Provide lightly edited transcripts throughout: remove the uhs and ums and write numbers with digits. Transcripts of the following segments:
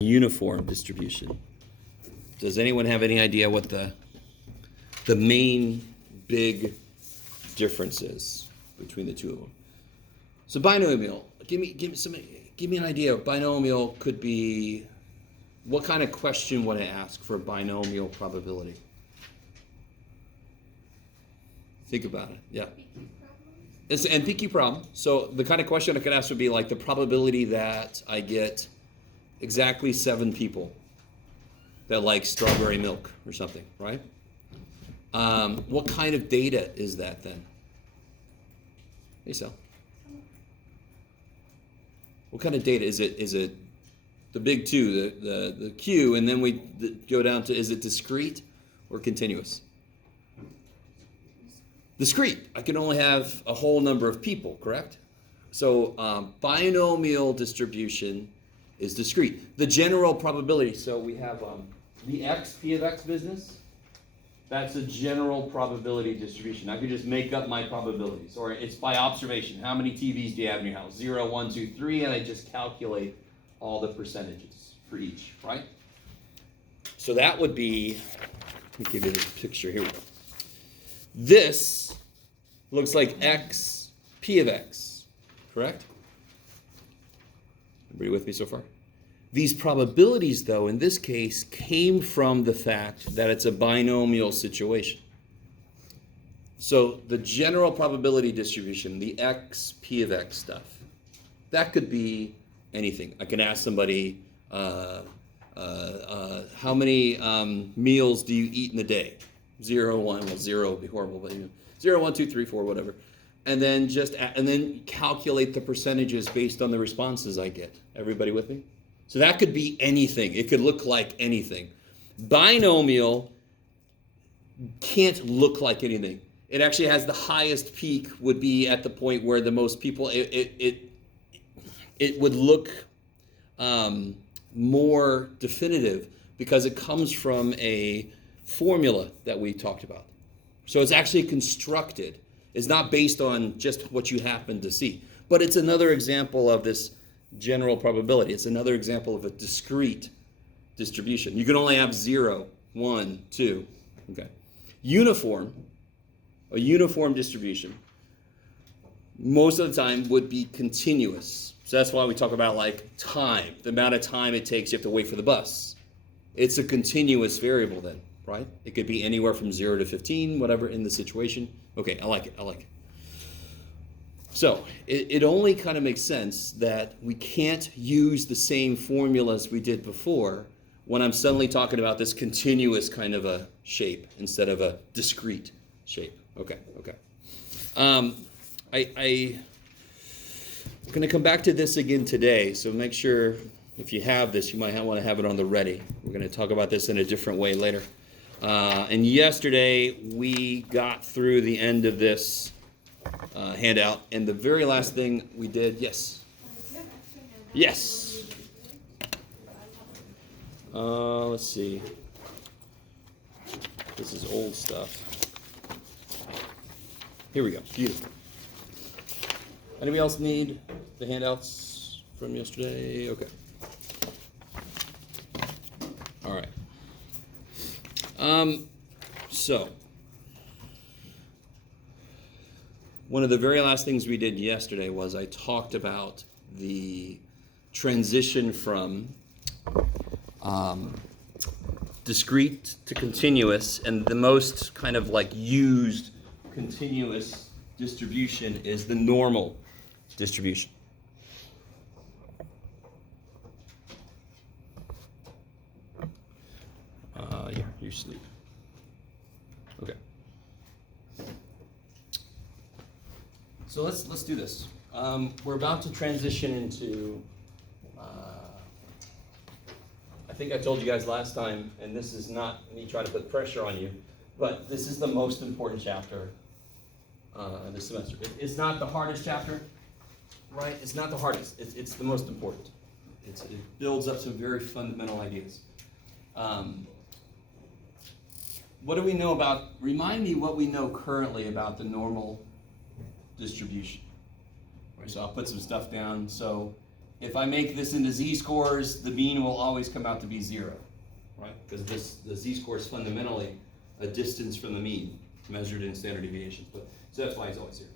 uniform distribution. Does anyone have any idea what the main big difference is between the two of them? So binomial, give me an idea. Binomial could be, what kind of question would I ask for binomial probability? Think about it. Yeah. It's an NPQ problem. So the kind of question I could ask would be like the probability that I get exactly 7 people that like strawberry milk or something, right? What kind of data is that then? Hey, Sal. What kind of data is it? Is it the big two, the Q, and then we go down to, is it discrete or continuous? Discrete. I can only have a whole number of people, correct? So binomial distribution is discrete. The general probability, so we have the x, p of x business, that's a general probability distribution. I could just make up my probabilities, or it's by observation. How many TVs do you have in your house? 0, 1, 2, 3, and I just calculate all the percentages for each, right? So that would be, let me give you this picture, here we go. This looks like x, p of x, correct? Everybody with me so far? These probabilities, though, in this case, came from the fact that it's a binomial situation. So the general probability distribution, the x, p of x stuff, that could be anything. I can ask somebody, how many meals do you eat in a day? 0, 1, well, 0 would be horrible, but 0, 1, 2, 3, 4, whatever. And then then calculate the percentages based on the responses I get. Everybody with me? So that could be anything. It could look like anything. Binomial can't look like anything. It actually has the highest peak would be at the point where the most people, it would look more definitive because it comes from a formula that we talked about. So it's actually constructed. It's not based on just what you happen to see. But it's another example of this general probability. It's another example of a discrete distribution. You can only have 0, 1, 2. Okay. Uniform, a uniform distribution, most of the time would be continuous. So that's why we talk about like time, the amount of time it takes you have to wait for the bus. It's a continuous variable then, right? It could be anywhere from 0 to 15, whatever in the situation. Okay, I like it. So it only kind of makes sense that we can't use the same formulas we did before when I'm suddenly talking about this continuous kind of a shape instead of a discrete shape. Okay. I'm going to come back to this again today, so make sure if you have this, you might want to have it on the ready. We're going to talk about this in a different way later. And yesterday we got through the end of this handout, and the very last thing we did, yes. Let's see. This is old stuff. Here we go. Beautiful. Anybody else need the handouts from yesterday? Okay. All right. So one of the very last things we did yesterday was I talked about the transition from discrete to continuous, and the most kind of like used continuous distribution is the normal distribution. You sleep. Okay. So let's do this. We're about to transition into. I think I told you guys last time, and this is not me trying to put pressure on you, but this is the most important chapter this semester. It's not the hardest chapter, right? It's not the hardest. It's the most important. It builds up some very fundamental ideas. What do we know about, remind me what we know currently about the normal distribution. Right, so I'll put some stuff down. So if I make this into z-scores, the mean will always come out to be 0, right? Because the z-score is fundamentally a distance from the mean, measured in standard deviations. But so that's why it's always 0.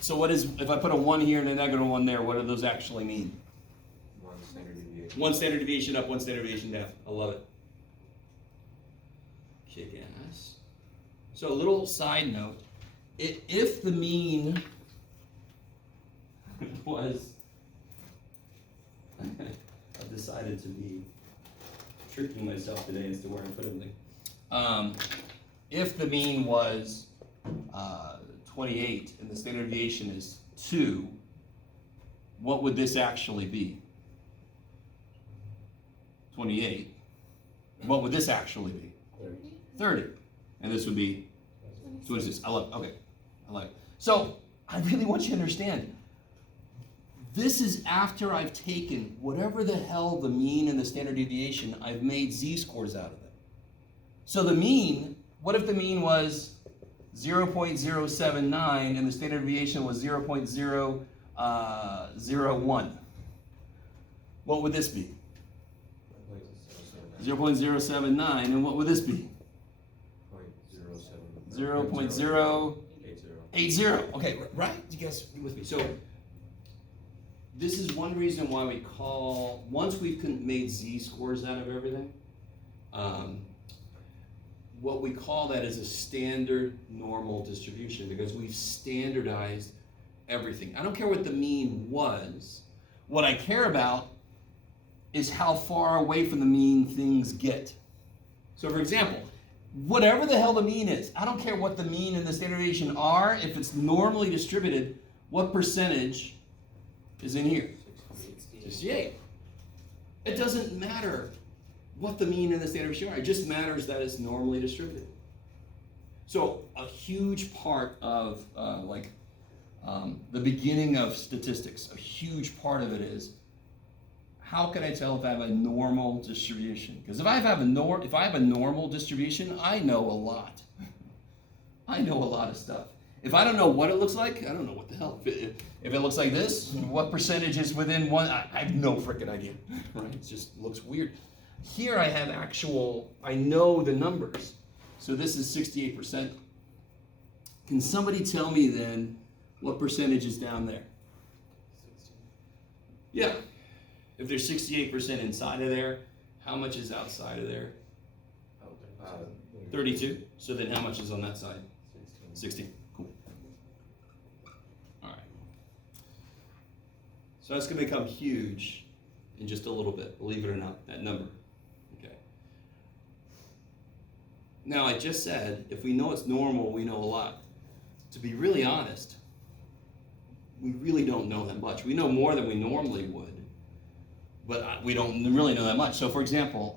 So what is, if I put a 1 here and a negative 1 there, what do those actually mean? 1 standard deviation. 1 standard deviation up, 1 standard deviation down. I love it. Kick ass. So a little side note, if the mean was, I've decided to be tricking myself today as to where I put everything. If the mean was 28 and the standard deviation is 2, what would this actually be? 28. What would this actually be? 30. And this would be 26. I love it. Okay. I like it. So I really want you to understand. This is after I've taken whatever the hell the mean and the standard deviation, I've made z-scores out of them. So the mean, what if the mean was 0.079 and the standard deviation was 0.001? What would this be? 0.079, and what would this be? 0.080. Okay, right? You guys be with me? So this is one reason why we call, once we've made z-scores out of everything, what we call that is a standard normal distribution, because we've standardized everything. I don't care what the mean was. What I care about is how far away from the mean things get. So for example, whatever the hell the mean is, I don't care what the mean and the standard deviation are, if it's normally distributed, what percentage is in here? 68. It doesn't matter what the mean and the standard deviation are, it just matters that it's normally distributed. So a huge part of the beginning of statistics, a huge part of it is, how can I tell if I have a normal distribution? Because if I have a normal distribution, I know a lot. I know a lot of stuff. If I don't know what it looks like, I don't know what the hell. If it looks like this, what percentage is within one? I have no freaking idea. Right? It just looks weird. Here I have I know the numbers. So this is 68%. Can somebody tell me then what percentage is down there? 16. Yeah. If there's 68% inside of there, how much is outside of there? 32. So then how much is on that side? 16. Cool. All right. So that's going to become huge in just a little bit, believe it or not, that number. Okay. Now, I just said, if we know it's normal, we know a lot. To be really honest, we really don't know that much. We know more than we normally would. But we don't really know that much. So for example,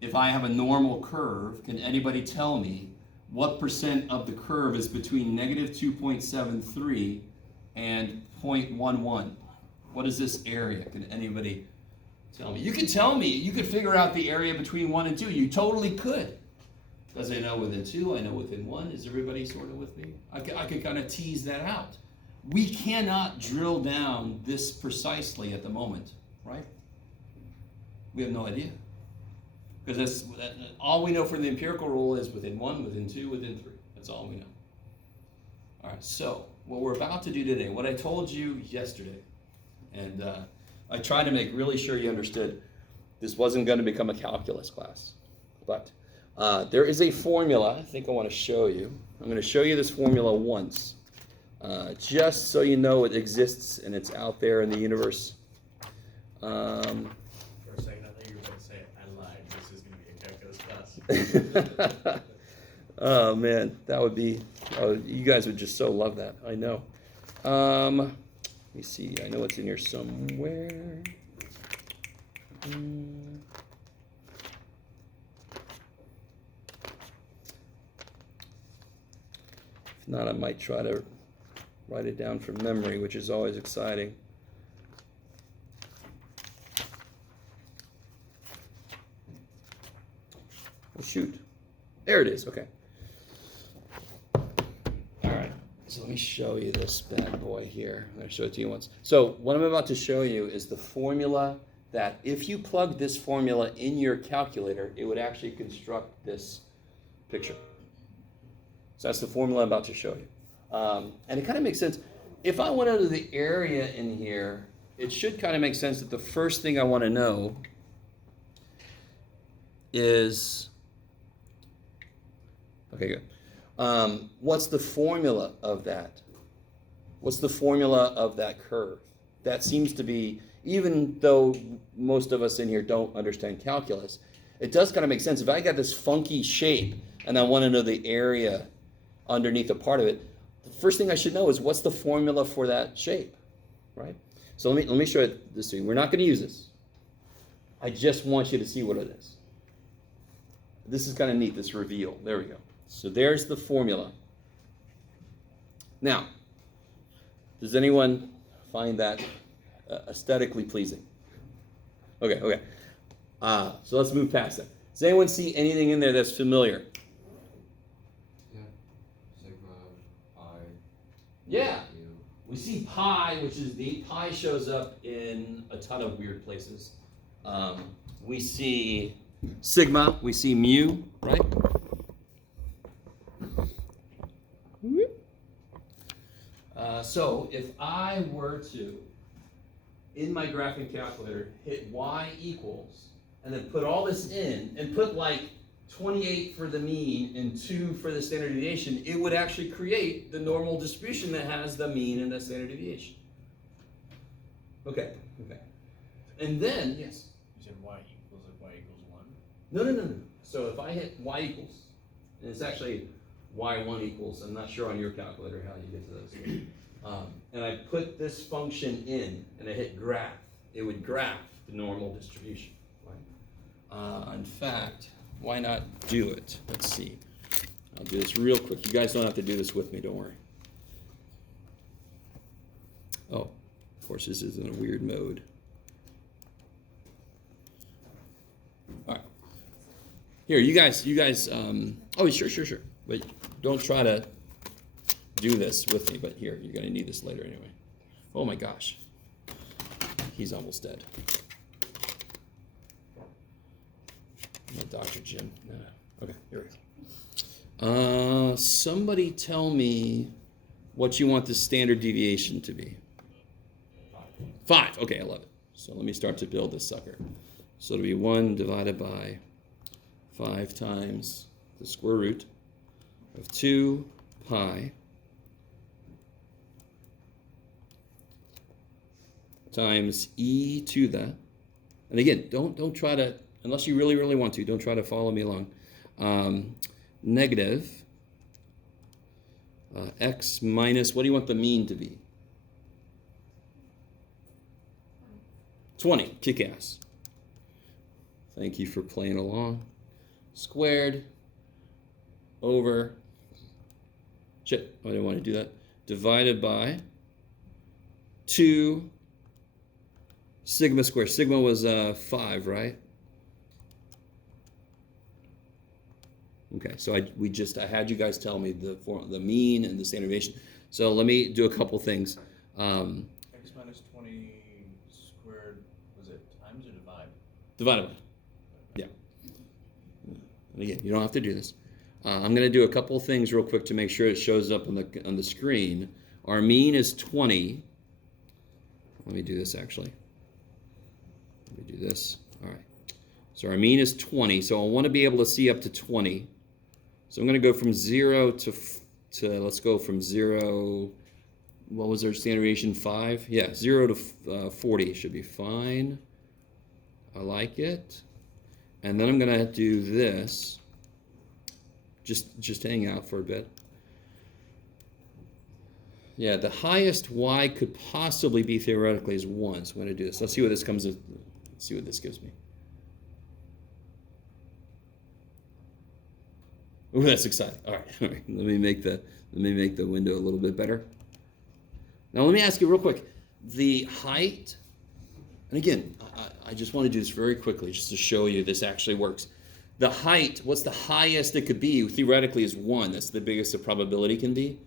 if I have a normal curve, can anybody tell me what percent of the curve is between negative 2.73 and 0.11? What is this area? Can anybody tell me? You could tell me. You could figure out the area between 1 and 2. You totally could. Because I know within 2, I know within 1. Is everybody sort of with me? I could kind of tease that out. We cannot drill down this precisely at the moment, right? We have no idea. Because all we know from the empirical rule is within 1, within 2, within 3. That's all we know. All right, so what we're about to do today, what I told you yesterday, and I tried to make really sure you understood this wasn't going to become a calculus class, but there is a formula I think I want to show you. I'm going to show you this formula once. Just so you know it exists and it's out there in the universe. For a second, I thought you were going to say, I lied, this is going to be a calculus class. Oh man, that would be, you guys would just so love that, I know. Let me see, I know it's in here somewhere. If not, I might try to write it down from memory, which is always exciting. Oh, shoot. There it is. Okay. All right. So me show you this bad boy here. I'm going to show it to you once. So what I'm about to show you is the formula that if you plug this formula in your calculator, it would actually construct this picture. So that's the formula I'm about to show you. And it kind of makes sense. If I went under the area in here, it should kind of make sense that the first thing I want to know is, okay, good. What's the formula of that? What's the formula of that curve? That seems to be, even though most of us in here don't understand calculus, it does kind of make sense. If I got this funky shape and I want to know the area underneath a part of it, the first thing I should know is what's the formula for that shape, right? So let me show it this to you. We're not going to use this. I just want you to see what it is. This is kind of neat, this reveal. There we go. So there's the formula. Now, does anyone find that aesthetically pleasing? Okay. So let's move past that. Does anyone see anything in there that's familiar? Yeah. Sigma, pi. Yeah. We see pi, which is neat. Pi shows up in a ton of weird places. We see sigma, we see mu, right? So if I were to, in my graphing calculator, hit y equals, and then put all this in, and put like 28 for the mean and 2 for the standard deviation, it would actually create the normal distribution that has the mean and the standard deviation. Okay. And then, yes? You said y equals like y equals 1? No. So if I hit y equals, and it's actually y1 equals, I'm not sure on your calculator how you get to those. And I put this function in, and I hit graph, it would graph the normal distribution. Right? In fact, why not do it? Let's see. I'll do this real quick. You guys don't have to do this with me, don't worry. Oh, of course, this is in a weird mode. All right. Here, you guys, oh, sure. But don't try to do this with me, but here, you're going to need this later anyway. Oh my gosh. He's almost dead. No, Dr. Jim. No. Okay, here we go. Somebody tell me what you want the standard deviation to be. 5. Okay, I love it. So let me start to build this sucker. So it'll be 1 divided by 5 times the square root of 2 pi times e to the, and again, don't try to, unless you really want to, don't try to follow me along, negative x minus, what do you want the mean to be? 20, kick-ass. Thank you for playing along. Squared over, shit, I didn't want to do that, divided by 2 sigma squared. Sigma was 5, right? Okay, so I had you guys tell me the mean and the standard deviation. So let me do a couple things. X minus 20 squared, was it times or divide? Divided by. Yeah. And again, you don't have to do this. I'm going to do a couple things real quick to make sure it shows up on the screen. Our mean is 20. Let me do this actually. Let me do this. All right. So our mean is 20. So I want to be able to see up to 20. So I'm going to go from 0 to let's go from 0. What was our standard deviation? 5? Yeah, 0 to 40 should be fine. I like it. And then I'm going to do this. Just hang out for a bit. Yeah, the highest y could possibly be theoretically is 1. So I'm going to do this. Let's see what this comes. Let's see what this gives me. Oh, that's exciting. All right. Let me make the window a little bit better. Now let me ask you real quick. The height, and again, I just want to do this very quickly just to show you this actually works. The height, what's the highest it could be? Theoretically is 1. That's the biggest the probability can be.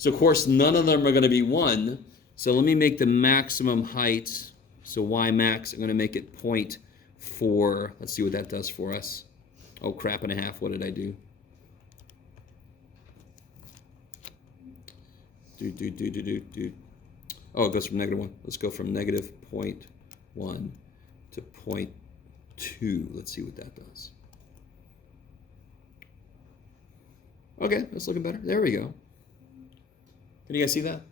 So of course, none of them are going to be 1. So let me make the maximum height. So y max, I'm going to make it 0.4. Let's see what that does for us. Oh, crap and a half. What did I do? Oh, it goes from -1. Let's go from -0.1 to 0.2. Let's see what that does. Okay, that's looking better. There we go. Can you guys see that?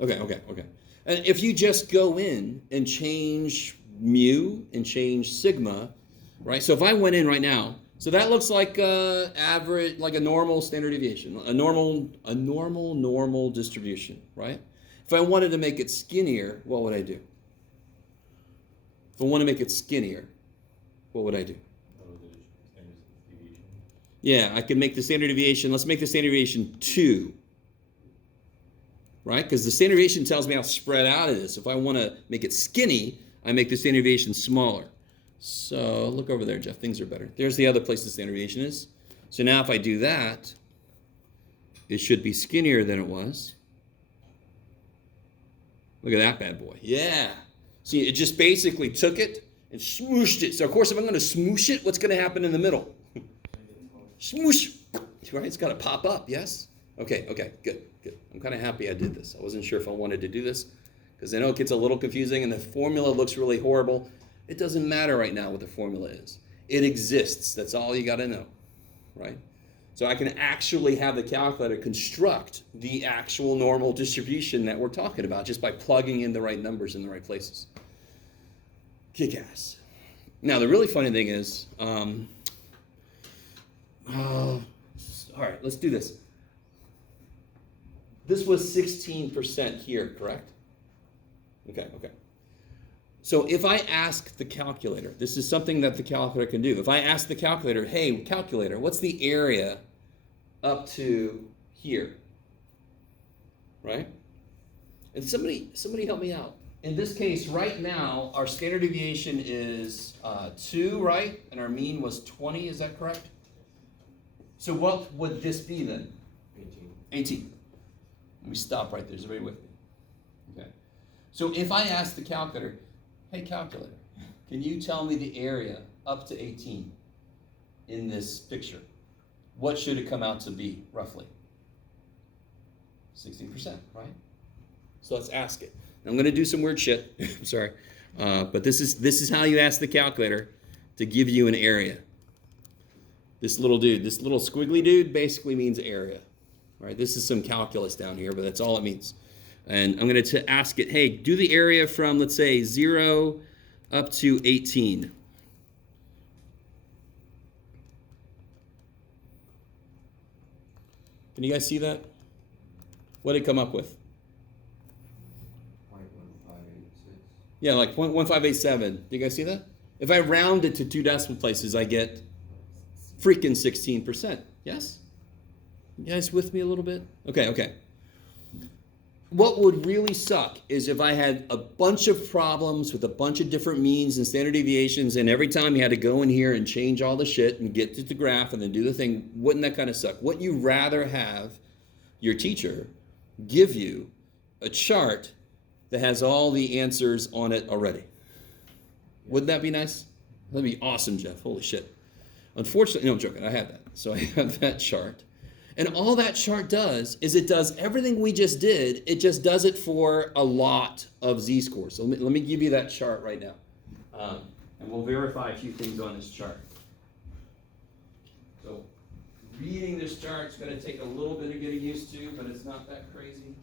Okay. And if you just go in and change mu and change sigma, right? So if I went in right now, so that looks like average, like a normal standard deviation, a normal distribution, right? If I wanted to make it skinnier, what would I do? If I want to make it skinnier, what would I do? Yeah, I could make the standard deviation, let's make the standard deviation 2. Right? Because the standard deviation tells me how spread out it is. If I want to make it skinny, I make the standard deviation smaller. So look over there, Jeff. Things are better. There's the other place the standard deviation is. So now if I do that, it should be skinnier than it was. Look at that bad boy. Yeah. See, it just basically took it and smooshed it. So of course, if I'm going to smoosh it, what's going to happen in the middle? Smoosh. Right? It's got to pop up. Yes? Okay, good. I'm kind of happy I did this. I wasn't sure if I wanted to do this because I know it gets a little confusing and the formula looks really horrible. It doesn't matter right now what the formula is. It exists. That's all you got to know, right? So I can actually have the calculator construct the actual normal distribution that we're talking about just by plugging in the right numbers in the right places. Kick-ass. Now, the really funny thing is, all right, let's do this. This was 16% here, correct? Okay. So if I ask the calculator, this is something that the calculator can do. If I ask the calculator, hey, calculator, what's the area up to here? Right? And somebody help me out. In this case, right now, our standard deviation is 2, right? And our mean was 20, is that correct? So what would this be then? 18. Let me stop right there. Is everybody with me? Okay. So if I ask the calculator, hey calculator, can you tell me the area up to 18 in this picture? What should it come out to be, roughly? 16%, right? So let's ask it. Now, I'm going to do some weird shit. I'm sorry. But this is how you ask the calculator to give you an area. This little dude, this little squiggly dude basically means area. All right, this is some calculus down here, but that's all it means. And I'm going to ask it, hey, do the area from, let's say, 0 up to 18. Can you guys see that? What did it come up with? 0.1586. Yeah, like 0.1587. Do you guys see that? If I round it to 2 decimal places, I get freaking 16%. Yes? You guys with me a little bit? Okay. What would really suck is if I had a bunch of problems with a bunch of different means and standard deviations, and every time you had to go in here and change all the shit and get to the graph and then do the thing. Wouldn't that kind of suck? Wouldn't you rather have your teacher give you a chart that has all the answers on it already? Wouldn't that be nice? That'd be awesome, Jeff. Holy shit. Unfortunately, no, I'm joking. I have that. So I have that chart. And all that chart does is it does everything we just did. It just does it for a lot of z-scores. So let me give you that chart right now. And we'll verify a few things on this chart. So reading this chart is going to take a little bit of getting used to, but it's not that crazy.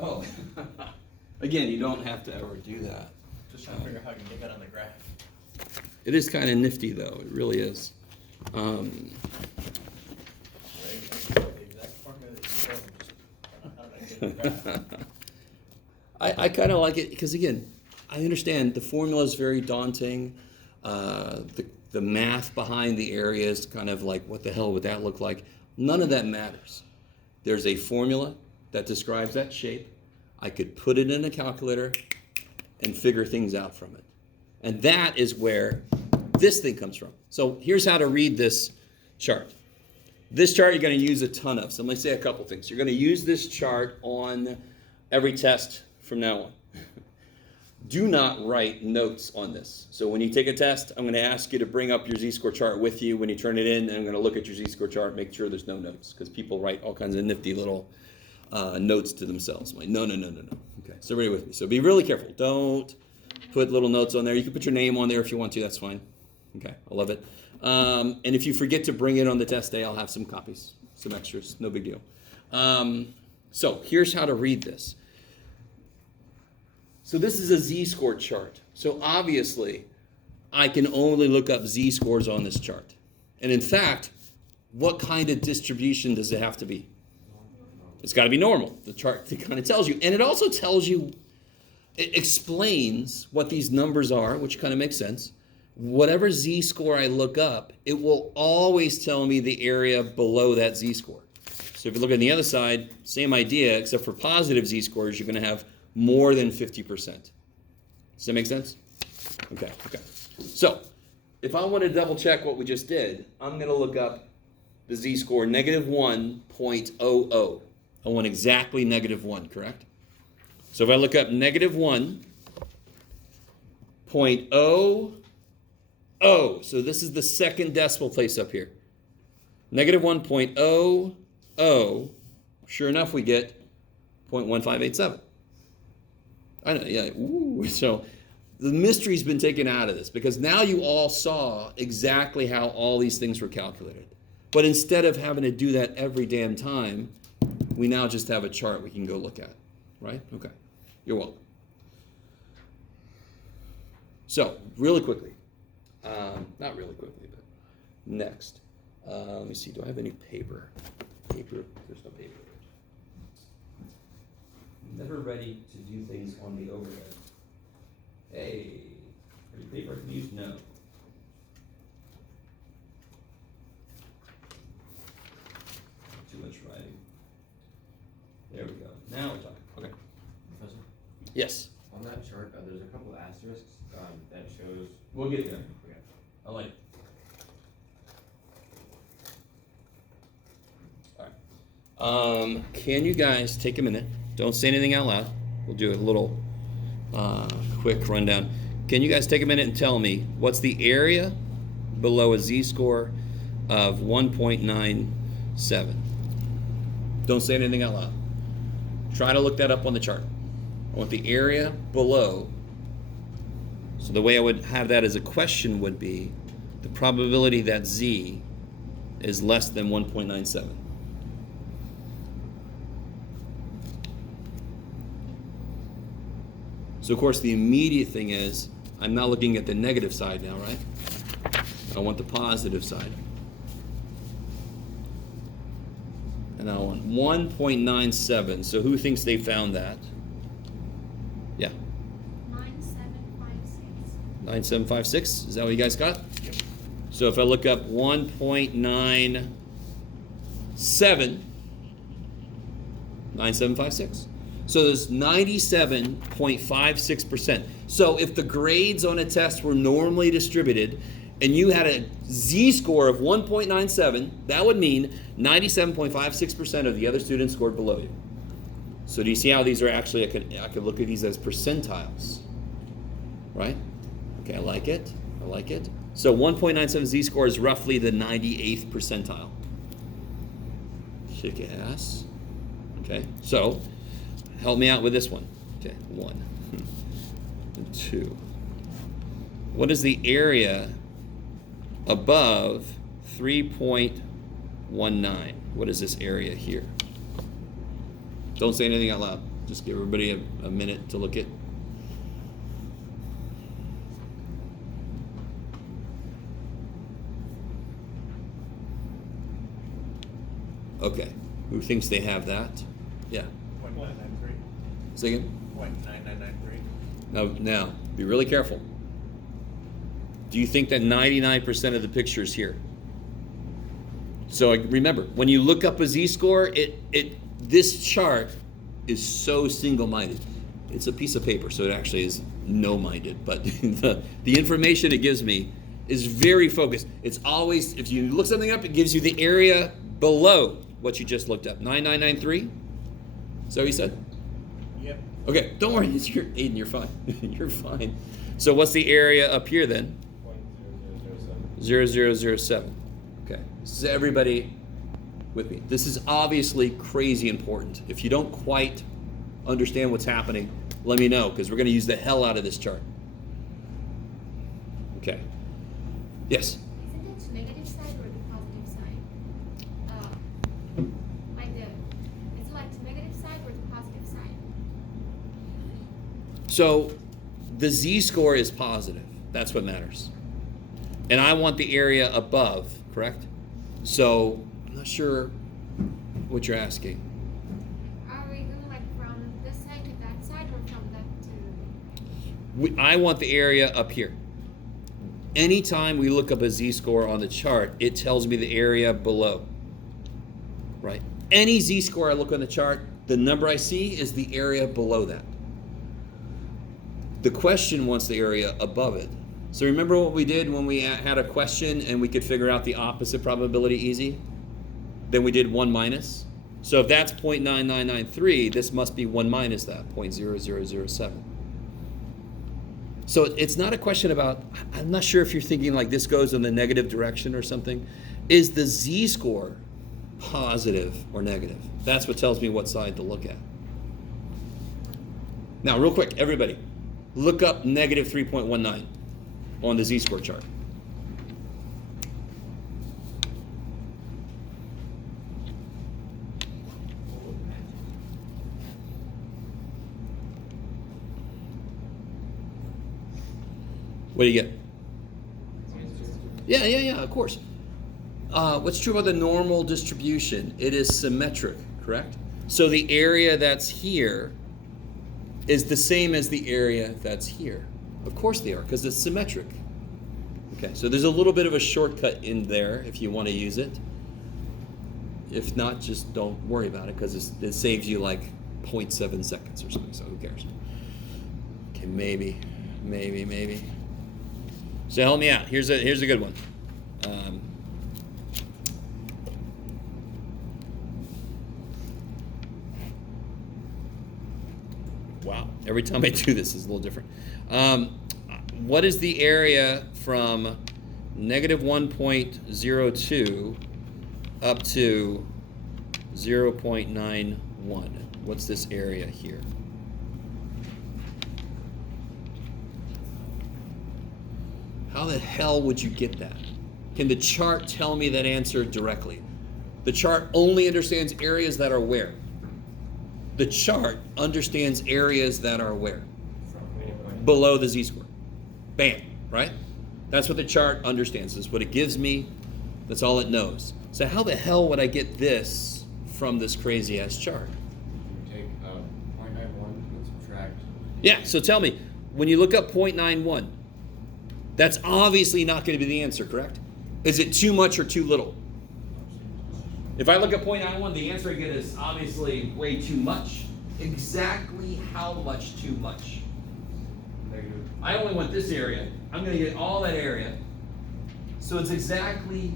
Oh, again, you don't have to ever do that. Just trying to figure out how you can get that on the graph. It is kind of nifty, though. It really is. The exact formula that you showed, just how did I get the graph? I kind of like it because, again, I I understand the formula is very daunting. The math behind the area is kind of like, what the hell would that look like? None of that matters. There's a formula that describes that shape. I could put it in a calculator and figure things out from it. And that is where this thing comes from. So here's how to read this chart. This chart you're going to use a ton of. So let me say a couple things. You're going to use this chart on every test from now on. Do not write notes on this. So when you take a test, I'm going to ask you to bring up your Z-score chart with you when you turn it in, and I'm going to look at your Z-score chart, make sure there's no notes, because people write all kinds of nifty little notes to themselves. I'm like, no. Okay, so everybody with me. So be really careful. Don't put little notes on there. You can put your name on there if you want to. That's fine. Okay, I love it. And if you forget to bring it on the test day, I'll have some copies, some extras. No big deal. So here's how to read this. So this is a Z-score chart. So obviously, I can only look up Z-scores on this chart. And in fact, what kind of distribution does it have to be? It's got to be normal. The chart kind of tells you. And it also tells you, it explains what these numbers are, which kind of makes sense. Whatever Z-score I look up, it will always tell me the area below that Z-score. So if you look on the other side, same idea, except for positive Z-scores, you're going to have more than 50%. Does that make sense? Okay. So if I want to double check what we just did, I'm going to look up the Z-score negative 1.00. I want exactly negative 1, correct? So if I look up negative 1.00, so this is the second decimal place up here. Negative 1.00, sure enough, we get 0.1587. I know, yeah. Ooh. So the mystery's been taken out of this because now you all saw exactly how all these things were calculated. But instead of having to do that every damn time, we now just have a chart we can go look at, right? Okay, you're welcome. So really quickly, not really quickly, but next. Let me see, do I have any paper? There's no paper. Never ready to do things on the overhead. Hey, any paper I can use? No. Too much writing. There we go. Now we're talking. Okay. Professor, Yes. on that chart, there's a couple of asterisks that shows. We'll get there. Okay. I like it. All right. Can you guys take a minute? Don't say anything out loud. We'll do a little quick rundown. Can you guys take a minute and tell me what's the area below a Z-score of 1.97? Don't say anything out loud. Try to look that up on the chart. I want the area below. So the way I would have that as a question would be the probability that Z is less than 1.97. So of course the immediate thing is, I'm not looking at the negative side now, right? I want the positive side. And I want 1.97. So who thinks they found that? Yeah. 9756. 9756, is that what you guys got? Yep. So if I look up 1.97, 9756. So there's 97.56%. So if the grades on a test were normally distributed and you had a Z-score of 1.97, that would mean 97.56% of the other students scored below you. So do you see how these are actually, I could look at these as percentiles, right? Okay, I like it. So 1.97 Z-score is roughly the 98th percentile. Kick ass. Okay, so help me out with this one. Okay, 1 and 2. What is the area above 3.19? What is this area here? Don't say anything out loud. Just give everybody a minute to look at. Okay, who thinks they have that? Yeah. 0.993. Say again? 0.9993. No, now, Be really careful. Do you think that 99% of the picture is here? So remember, when you look up a z-score, this chart is so single-minded. It's a piece of paper, so it actually is no-minded. But the information it gives me is very focused. It's always, if you look something up, it gives you the area below what you just looked up. 9993? Is that what you said? Yep. Okay, don't worry, Aiden, you're fine. You're fine. So what's the area up here then? 0007. Okay, is everybody with me? This is obviously crazy important. If you don't quite understand what's happening, let me know, because we're going to use the hell out of this chart. Okay. Yes? Isn't it negative side or the positive side? Is it like the negative side or the positive side? So the z-score is positive. That's what matters. And I want the area above, correct? So I'm not sure what you're asking. Are we going like from this side to that side or from that to... I want the area up here. Anytime we look up a z-score on the chart, it tells me the area below, right? Any z-score I look on the chart, the number I see is the area below that. The question wants the area above it. So remember what we did when we had a question and we could figure out the opposite probability easy? Then we did 1 minus. So if that's 0.9993, this must be 1 minus that, 0.0007. So it's not a question about, I'm not sure if you're thinking like this goes in the negative direction or something. Is the z-score positive or negative? That's what tells me what side to look at. Now, real quick, everybody, look up negative 3.19 on the z-score chart. What do you get? Yeah, of course. What's true about the normal distribution? It is symmetric, correct? So the area that's here is the same as the area that's here. Of course they are, because it's symmetric. Okay, so there's a little bit of a shortcut in there if you want to use it. If not, just don't worry about it, because it saves you like 0.7 seconds or something, so who cares? Okay, maybe. So help me out. Here's a good one. Wow, every time I do this is a little different. What is the area from negative 1.02 up to 0.91? What's this area here? How the hell would you get that? Can the chart tell me that answer directly? The chart only understands areas that are where? The chart understands areas that are where? Below the z-score. Bam, right? That's what the chart understands. That's what it gives me. That's all it knows. So how the hell would I get this from this crazy ass chart? You take 0.91 and subtract. Yeah, so tell me, when you look up 0.91, that's obviously not going to be the answer, correct? Is it too much or too little? If I look at 0.91, the answer I get is obviously way too much. Exactly how much too much? Negative. I only want this area. I'm going to get all that area. So it's exactly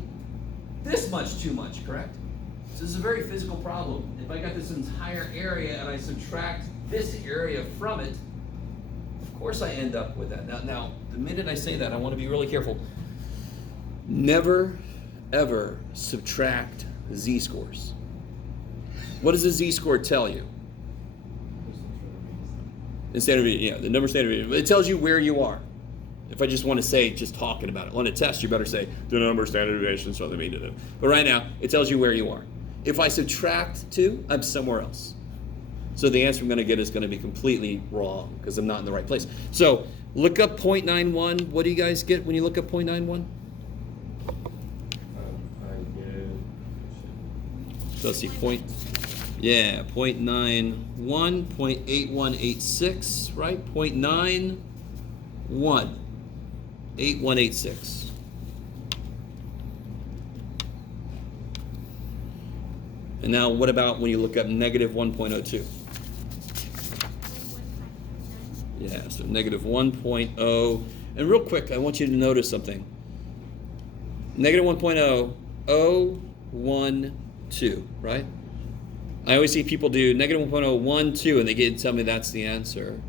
this much too much, correct? So this is a very physical problem. If I got this entire area and I subtract this area from it, of course I end up with that. Now, the minute I say that, I want to be really careful. Never, ever subtract z-scores. What does a z-score tell you? The standard deviation, the number standard deviation. It tells you where you are. If I just want to say, just talking about it. On a test, you better say, the number standard deviation, so they mean to. But right now, it tells you where you are. If I subtract 2, I'm somewhere else. So the answer I'm going to get is going to be completely wrong because I'm not in the right place. So look up 0.91. What do you guys get when you look up 0.91? So let's see, 0.91, 0.8186, right? 0.9, 1. 8186. And now what about when you look up negative 1.02? Yeah, so negative 1.0. And real quick, I want you to notice something. Negative 1.0, 012, right? I always see people do negative 1.0, 12, and they tell me that's the answer.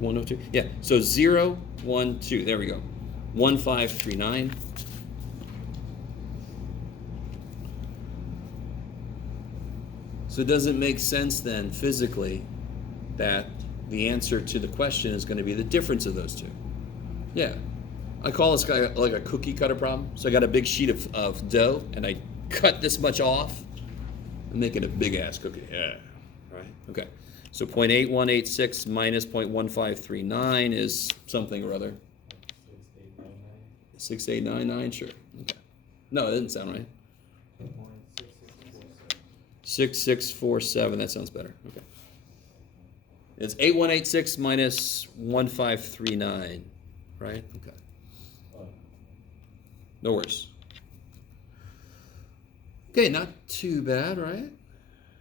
102. Yeah, so 0, 1, 2. There we go. 1539. So does it make sense then, physically, that the answer to the question is going to be the difference of those two? Yeah. I call this guy like a cookie cutter problem. So I got a big sheet of dough, and I cut this much off. I'm making a big-ass cookie. Yeah. Right? Okay. So 0.8186 minus 0.1539 is something or other. 6899, sure. Okay. No, it doesn't sound right. 6647, that sounds better. Okay. It's 8186 minus 1539, right? Okay. No worries. Okay, not too bad, right?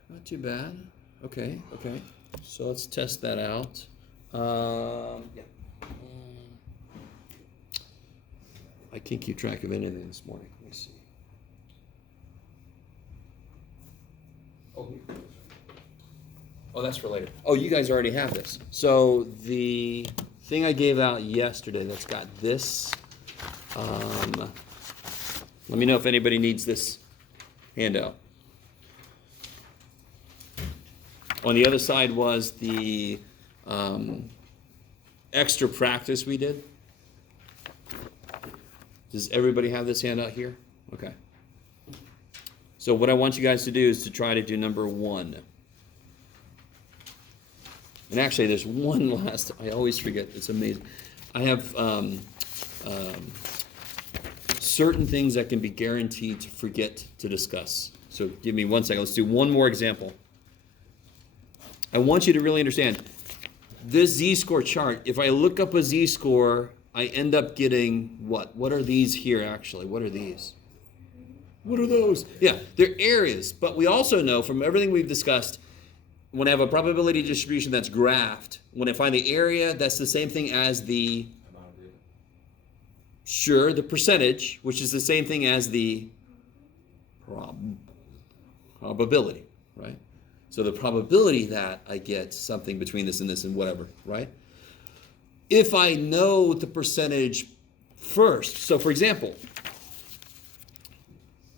Not too bad. Okay. So let's test that out. Yeah. I can't keep track of anything this morning. Let me see. Oh, that's related. Oh, you guys already have this. So the thing I gave out yesterday that's got this, let me know if anybody needs this handout. On the other side was the extra practice we did. Does everybody have this handout here? Okay. So what I want you guys to do is to try to do number 1. And actually, there's one last, I always forget, it's amazing. I have certain things that can be guaranteed to forget to discuss. So give me 1 second. Let's do one more example. I want you to really understand, this z-score chart, if I look up a z-score, I end up getting what? What are these here, actually? What are these? What are those? Yeah, they're areas. But we also know from everything we've discussed, when I have a probability distribution that's graphed, when I find the area, that's the same thing as the, sure, the percentage, which is the same thing as the probability, right? So the probability that I get something between this and whatever, right? If I know the percentage first, so for example,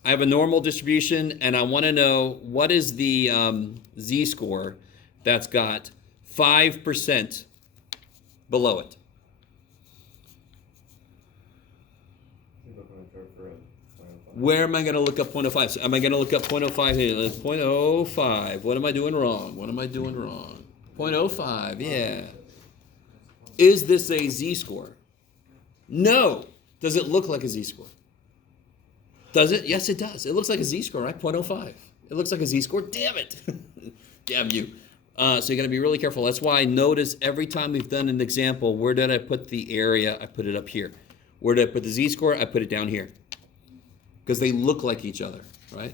I have a normal distribution and I want to know what is the z-score that's got 5% below it. Where am I going to look up 0.05? So am I going to look up 0.05 here? 0.05. What am I doing wrong? 0.05, yeah. Is this a z-score? No. Does it look like a z-score? Does it? Yes, it does. It looks like a z-score, right? 0.05. It looks like a z-score. Damn it. Damn you. So you got to be really careful. That's why I notice every time we've done an example, where did I put the area? I put it up here. Where did I put the z-score? I put it down here. Because they look like each other, right?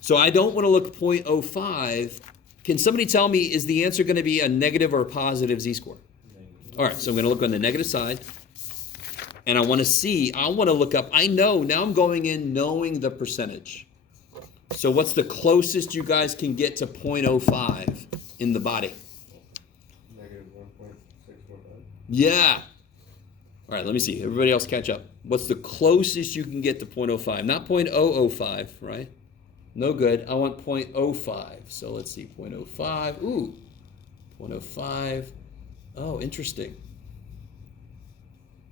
So I don't want to look 0.05. Can somebody tell me, is the answer going to be a negative or a positive z-score? All right, so I'm going to look on the negative side. And I want to look up, I know, now I'm going in knowing the percentage. So what's the closest you guys can get to 0.05 in the body? Negative 1.645. Yeah. All right, let me see. Everybody else catch up. What's the closest you can get to 0.05? Not 0.005, right? No good. I want 0.05. So let's see, 0.05. Ooh, 0.05. Oh, interesting.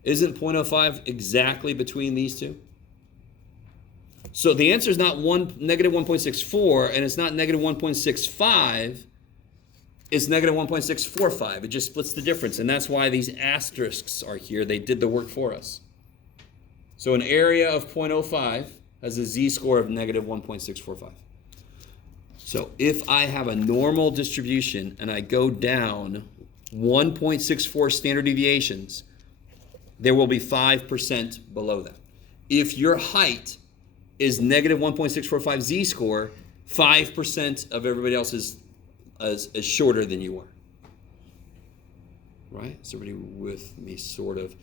Isn't 0.05 exactly between these two? So the answer is not negative 1.64, and it's not negative 1.65. It's negative 1.645. It just splits the difference, and that's why these asterisks are here. They did the work for us. So an area of 0.05 has a z-score of negative 1.645. So if I have a normal distribution and I go down 1.64 standard deviations, there will be 5% below that. If your height is negative 1.645 z-score, 5% of everybody else is shorter than you are. Right? Is everybody with me, sort of?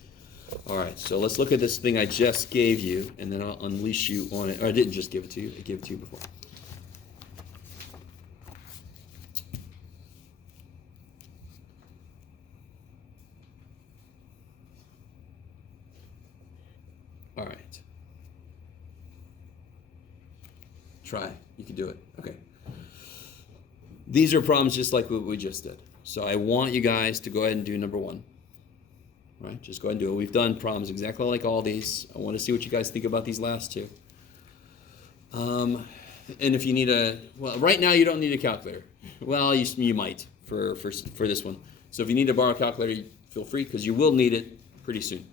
All right, so let's look at this thing I just gave you, and then I'll unleash you on it. Or I didn't just give it to you. I gave it to you before. All right. Try. You can do it. Okay. These are problems just like what we just did. So I want you guys to go ahead and do number 1. Right? Just go ahead and do it. We've done problems exactly like all these. I want to see what you guys think about these last 2. And if you need right now you don't need a calculator. Well, you might for this one. So if you need to borrow a calculator, feel free, because you will need it pretty soon.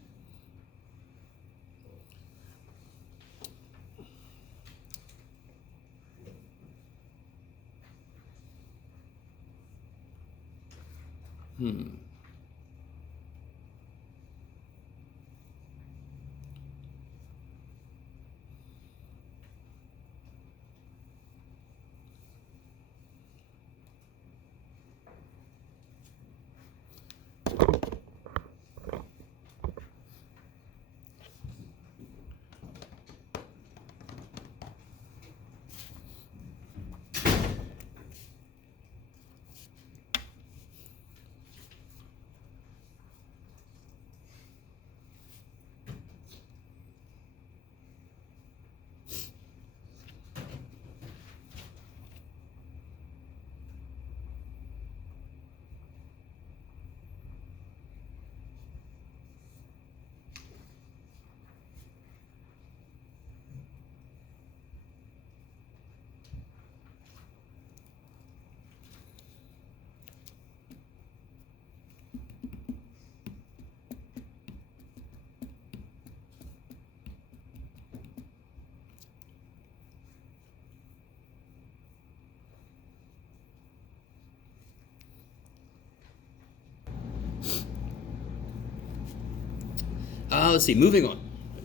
Let's see, moving on.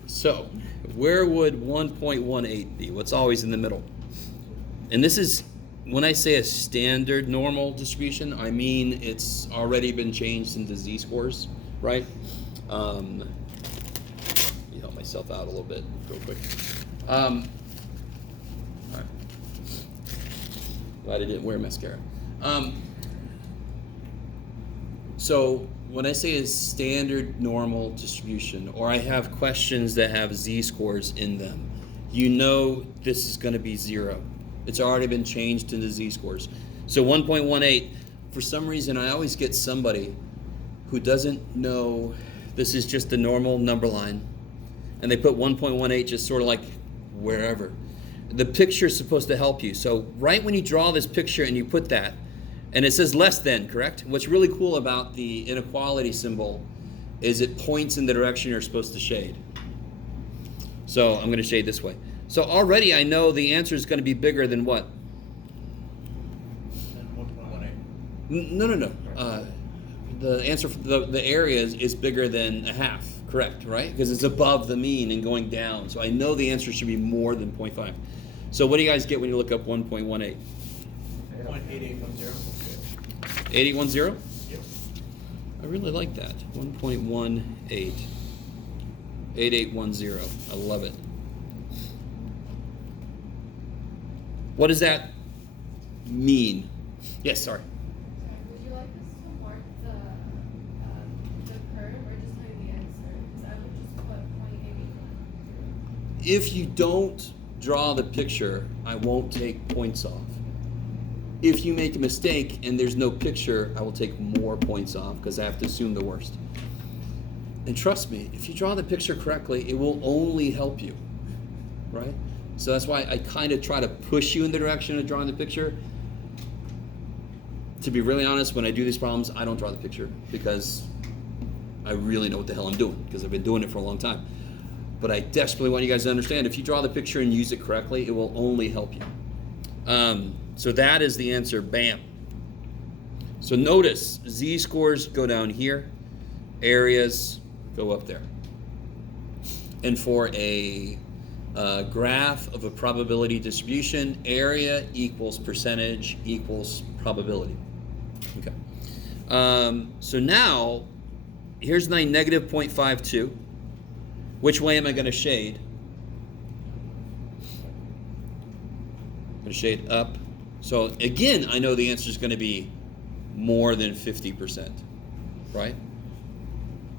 So, where would 1.18 be? What's always in the middle? And this is, when I say a standard normal distribution, I mean it's already been changed into z-scores, right? Let me help myself out a little bit real quick. All right. Glad I didn't wear mascara. So when I say a standard normal distribution, or I have questions that have z-scores in them, you know this is going to be 0. It's already been changed into z-scores. So 1.18, for some reason I always get somebody who doesn't know this is just the normal number line, and they put 1.18 just sort of like wherever. The picture is supposed to help you. So right when you draw this picture and you put that, and it says less than, correct? What's really cool about the inequality symbol is it points in the direction you're supposed to shade. So I'm going to shade this way. So already I know the answer is going to be bigger than what? No. The answer for the area is bigger than a half, correct, right? Because it's above the mean and going down. So I know the answer should be more than 0.5. So what do you guys get when you look up 1.18? 0.8810. 8810? Yep. I really like that. 1.18. 8810. I love it. What does that mean? Yes, sorry. Would you like us to mark the curve or just tell you the answer? Because I would just put 0.88. If you don't draw the picture, I won't take points off. If you make a mistake and there's no picture, I will take more points off because I have to assume the worst. And trust me, if you draw the picture correctly, it will only help you, right? So that's why I kind of try to push you in the direction of drawing the picture. To be really honest, when I do these problems, I don't draw the picture because I really know what the hell I'm doing because I've been doing it for a long time. But I desperately want you guys to understand, if you draw the picture and use it correctly, it will only help you. So that is the answer, bam. So notice z-scores go down here, areas go up there. And for a graph of a probability distribution, area equals percentage equals probability. Okay. So now, here's my negative 0.52. Which way am I going to shade? I'm going to shade up. So again, I know the answer is going to be more than 50%, right?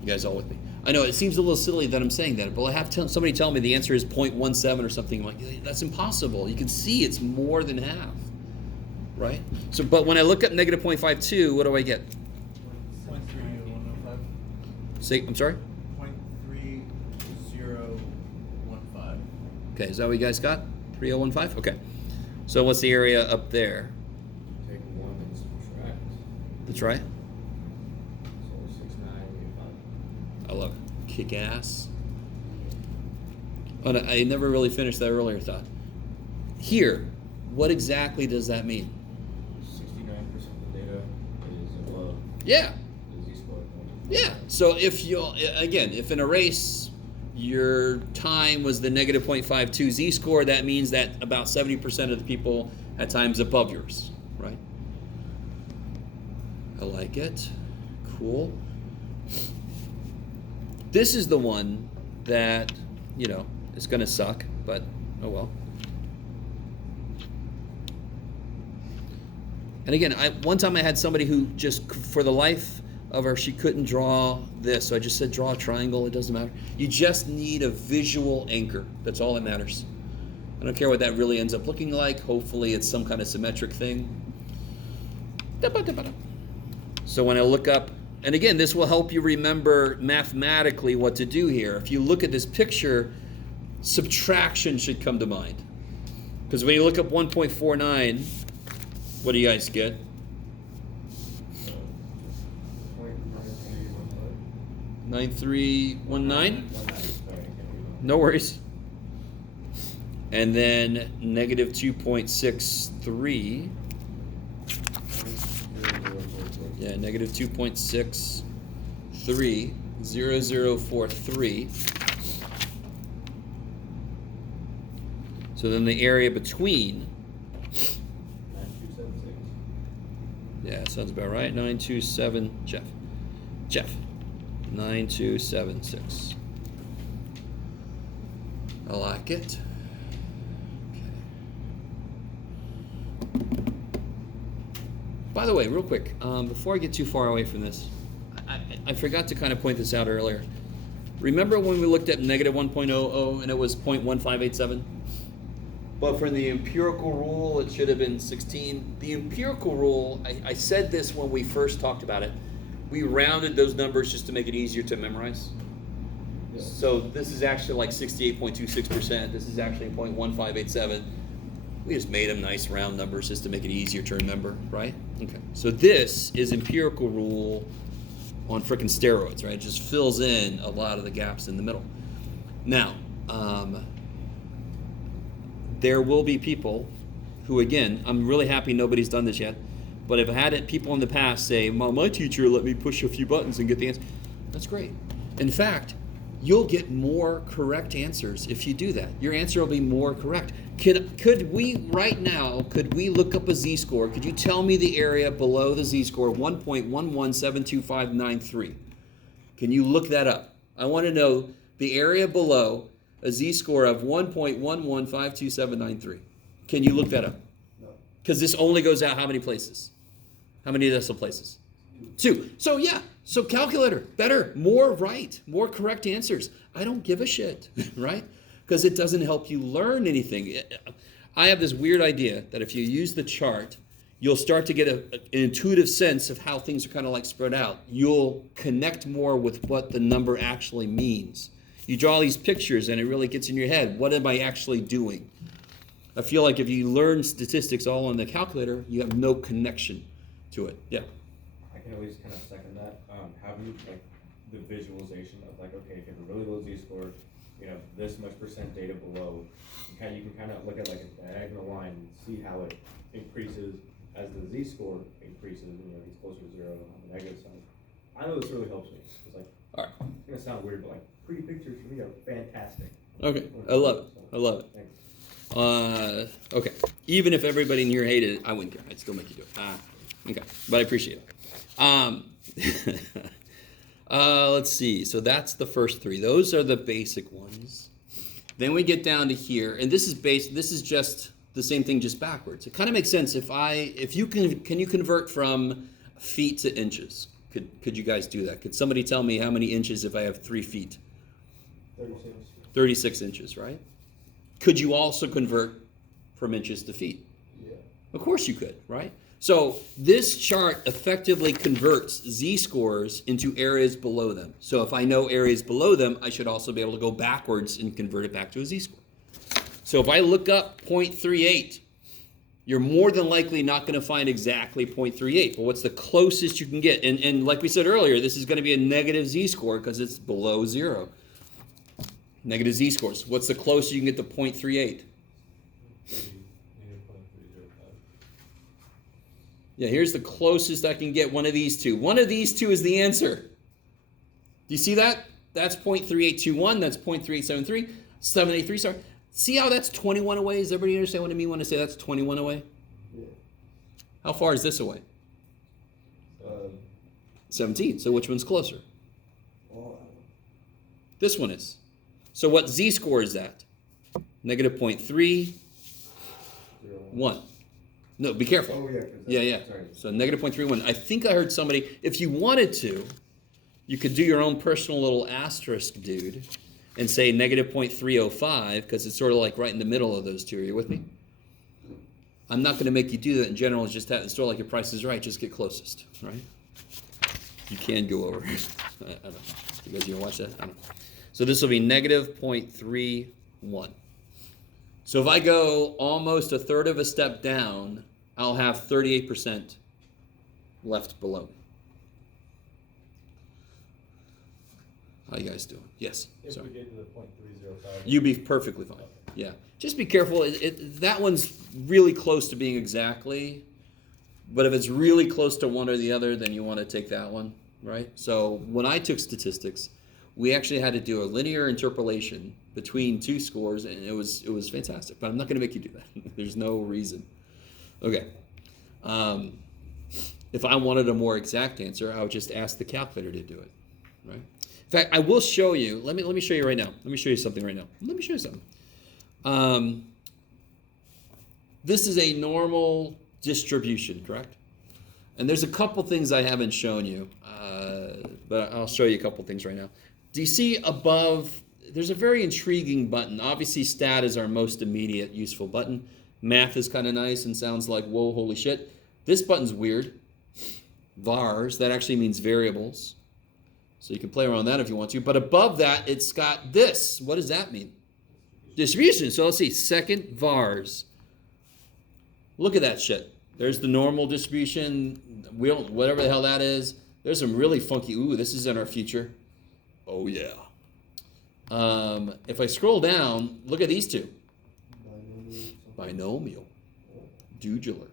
You guys all with me? I know it seems a little silly that I'm saying that, but I have somebody tell me the answer is 0.17 or something. I'm like, that's impossible. You can see it's more than half, right? So, but when I look up negative 0.52, what do I get? 0.3105. Say, I'm sorry? 0.3015. Okay, is that what you guys got? 3015? Okay. So what's the area up there? Take 1 and subtract. That's right. So 6985. I love it. Kick ass. Oh, no, I never really finished that earlier thought. Here, what exactly does that mean? 69% of the data is above Yeah. the z-score. Yeah. So if if in a race your time was the negative 0.52 z-score, that means that about 70% of the people had times above yours, right? I like it. Cool. This is the one that, is going to suck, but oh well. And again, one time I had somebody who just, for the life of her, she couldn't draw this. So I just said, draw a triangle. It doesn't matter. You just need a visual anchor. That's all that matters. I don't care what that really ends up looking like. Hopefully it's some kind of symmetric thing. So when I look up, and again, this will help you remember mathematically what to do here. If you look at this picture, subtraction should come to mind. Because when you look up 1.49, what do you guys get? 9319? No worries. And then negative 2.63. Yeah, negative 2.630043. So then the area between. 9276. Yeah, sounds about right. 927, Jeff. 9276. I like it. Okay. By the way, real quick, before I get too far away from this, I forgot to kind of point this out earlier. Remember when we looked at negative 1.00 and it was 0.1587? But for the empirical rule, it should have been 16. The empirical rule, I said this when we first talked about it. We rounded those numbers just to make it easier to memorize. Yeah. So this is actually like 68.26%. This is actually 0.1587. We just made them nice round numbers just to make it easier to remember, right? Okay. So this is empirical rule on frickin' steroids, right? It just fills in a lot of the gaps in the middle. Now, there will be people who, again, I'm really happy nobody's done this yet, but I've had people in the past say, my teacher let me push a few buttons and get the answer. That's great. In fact, you'll get more correct answers if you do that. Your answer will be more correct. Could we, right now, look up a z-score? Could you tell me the area below the z-score, 1.1172593? Can you look that up? I want to know the area below a z-score of 1.1152793. Can you look that up? No. Because this only goes out how many places? How many decimal places? 2. So yeah, so calculator, better, more right, more correct answers. I don't give a shit, right? Because it doesn't help you learn anything. I have this weird idea that if you use the chart, you'll start to get an intuitive sense of how things are kind of like spread out. You'll connect more with what the number actually means. You draw these pictures and it really gets in your head. What am I actually doing? I feel like if you learn statistics all on the calculator, you have no connection to it. Yeah. I can always kind of second that. Having like the visualization of like, okay, if you have a really low z-score, you know, this much percent data below, you can kind of look at like a diagonal line and see how it increases as the z-score increases, gets closer to 0 on the negative side. I know this really helps me. It's like, All right. it's gonna sound weird, but like pretty pictures for me are fantastic. Okay. I love it. I love it. Thanks. Okay. Even if everybody in here hated it, I wouldn't care. I'd still make you do it. Okay. But I appreciate it. Let's see. So that's the first three. Those are the basic ones. Then we get down to here, and this is just the same thing, just backwards. It kind of makes sense if you can you convert from feet to inches? Could you guys do that? Could somebody tell me how many inches if I have 3 feet? 36 inches, right? Could you also convert from inches to feet? Yeah. Of course you could, right? So this chart effectively converts z-scores into areas below them. So if I know areas below them, I should also be able to go backwards and convert it back to a z-score. So if I look up 0.38, you're more than likely not going to find exactly 0.38, but what's the closest you can get? And like we said earlier, this is going to be a negative z-score because it's below 0. Negative z-scores. What's the closest you can get to 0.38? Yeah, here's the closest I can get, one of these two. One of these two is the answer. Do you see that? That's 0.3821, that's 0.3873, 783, sorry. See how that's 21 away? Does everybody understand what I mean when I say that's 21 away? Yeah. How far is this away? 17. So which one's closer? This one is. So what z-score is that? Negative 0.31. No, be careful. Oh, yeah. Yeah. Sorry. So negative 0.31. I think I heard somebody, if you wanted to, you could do your own personal little asterisk, dude, and say negative 0.305, because it's sort of like right in the middle of those two. Are you with me? I'm not going to make you do that in general. It's just it's sort of like your Price is Right. Just get closest, right? You can go over. I don't know. You guys gonna watch that? I don't know. So this will be negative 0.31. So if I go almost a third of a step down, I'll have 38% left below. How you guys doing? Yes. If Sorry. we get to the 0.305. You'd be perfectly fine. Yeah. Just be careful. That one's really close to being exactly. But if it's really close to one or the other, then you want to take that one, right? So when I took statistics, we actually had to do a linear interpolation between two scores, and it was fantastic. But I'm not going to make you do that. There's no reason. Okay. If I wanted a more exact answer, I would just ask the calculator to do it, right? In fact, I will show you. Let me show you right now. Let me show you something right now. Let me show you something. This is a normal distribution, correct? And there's a couple things I haven't shown you, but I'll show you a couple things right now. Do you see above, there's a very intriguing button. Obviously, stat is our most immediate useful button. Math is kind of nice and sounds like, whoa, holy shit. This button's weird. Vars, that actually means variables. So you can play around that if you want to. But above that, it's got this. What does that mean? Distribution. So let's see. Second vars. Look at that shit. There's the normal distribution. Whatever the hell that is. There's some really funky. Ooh, this is in our future. Oh, yeah. If I scroll down, look at these two. Binomial. Dudular.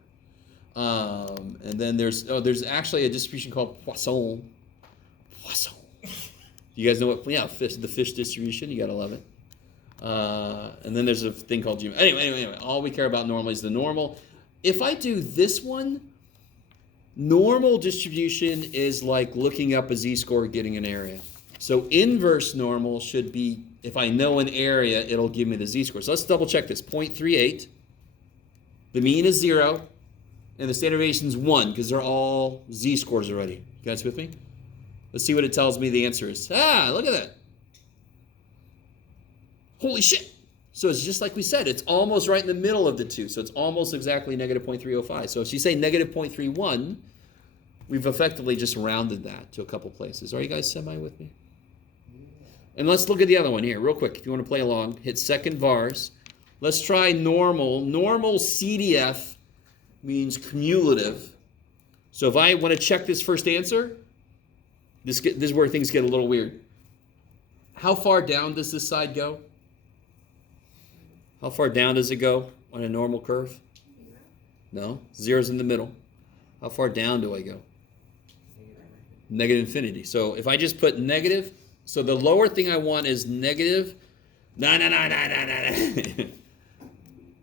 And then there's actually a distribution called Poisson. Poisson. You guys know what? Yeah, the fish distribution. You gotta love it. And then there's a thing called geometry. Anyway, all we care about normally is the normal. If I do this one, normal distribution is like looking up a z-score, getting an area. So inverse normal should be, if I know an area, it'll give me the z-score. So let's double check this. 0.38. The mean is 0. And the standard deviation is 1 because they're all z-scores already. You guys with me? Let's see what it tells me the answer is. Ah, look at that. Holy shit. So it's just like we said. It's almost right in the middle of the two. So it's almost exactly negative 0.305. So if you say negative 0.31, we've effectively just rounded that to a couple places. Are you guys semi with me? And let's look at the other one here real quick. If you want to play along, hit second vars. Let's try normal. Normal CDF means cumulative. So if I want to check this first answer, this is where things get a little weird. How far down does this side go? How far down does it go on a normal curve? No, zero's in the middle. How far down do I go? Negative infinity. So if I just put negative, so the lower thing I want is negative. No.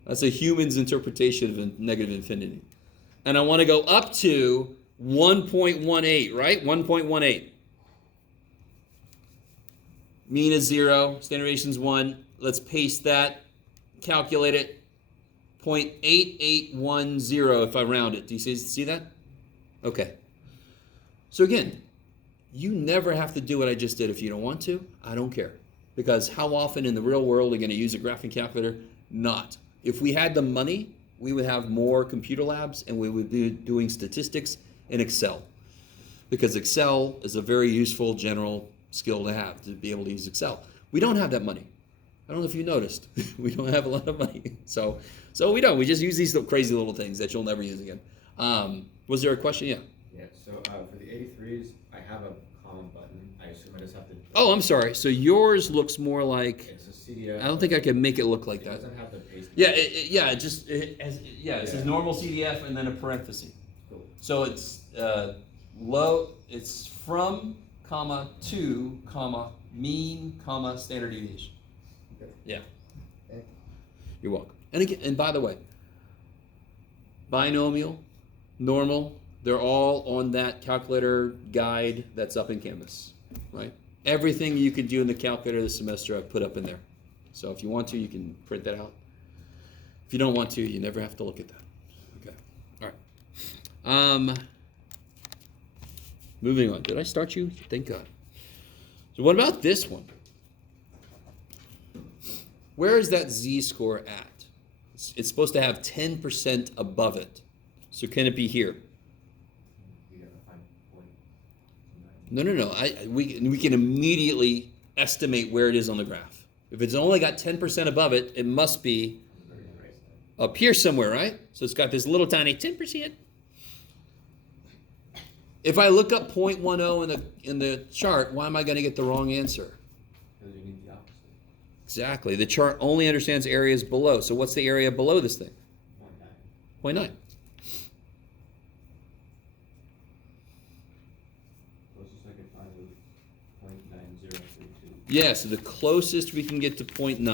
That's a human's interpretation of negative infinity. And I want to go up to 1.18, right? 1.18. Mean is 0. Standard deviation is 1. Let's paste that. Calculate it. 0.8810 if I round it. Do you see that? Okay. So again, you never have to do what I just did if you don't want to. I don't care. Because how often in the real world are you going to use a graphing calculator? Not. If we had the money, we would have more computer labs and we would be doing statistics in Excel. Because Excel is a very useful general skill to have, to be able to use Excel. We don't have that money. I don't know if you noticed. We don't have a lot of money. So we don't. We just use these crazy little things that you'll never use again. Was there a question? Yeah. Yeah, so for the 83s, I have a comma button. I assume I just have to... Oh, I'm sorry. So yours looks more like... It's a CDF. I don't think I can make it look like that. It doesn't have the paste. Yeah, it says normal CDF and then a parenthesis. Cool. So it's low, it's from, comma, to, comma, mean, comma, standard deviation. Okay. Yeah. Okay. You're welcome. And again, and by the way, binomial, normal, they're all on that calculator guide that's up in Canvas, right? Everything you can do in the calculator this semester I've put up in there. So if you want to, you can print that out. If you don't want to, you never have to look at that. Okay. All right. Moving on. Did I start you? Thank God. So what about this one? Where is that z-score at? It's supposed to have 10% above it. So can it be here? We gotta find point. No. We can immediately estimate where it is on the graph. If it's only got 10% above it, it must be up here somewhere, right? So it's got this little tiny 10%. If I look up 0.10 in the chart, why am I going to get the wrong answer? Because you need the opposite. Exactly. The chart only understands areas below. So what's the area below this thing? 0.9. 0.9. Closest I can find is 0.9032. Yeah, so the closest we can get to 0.9, and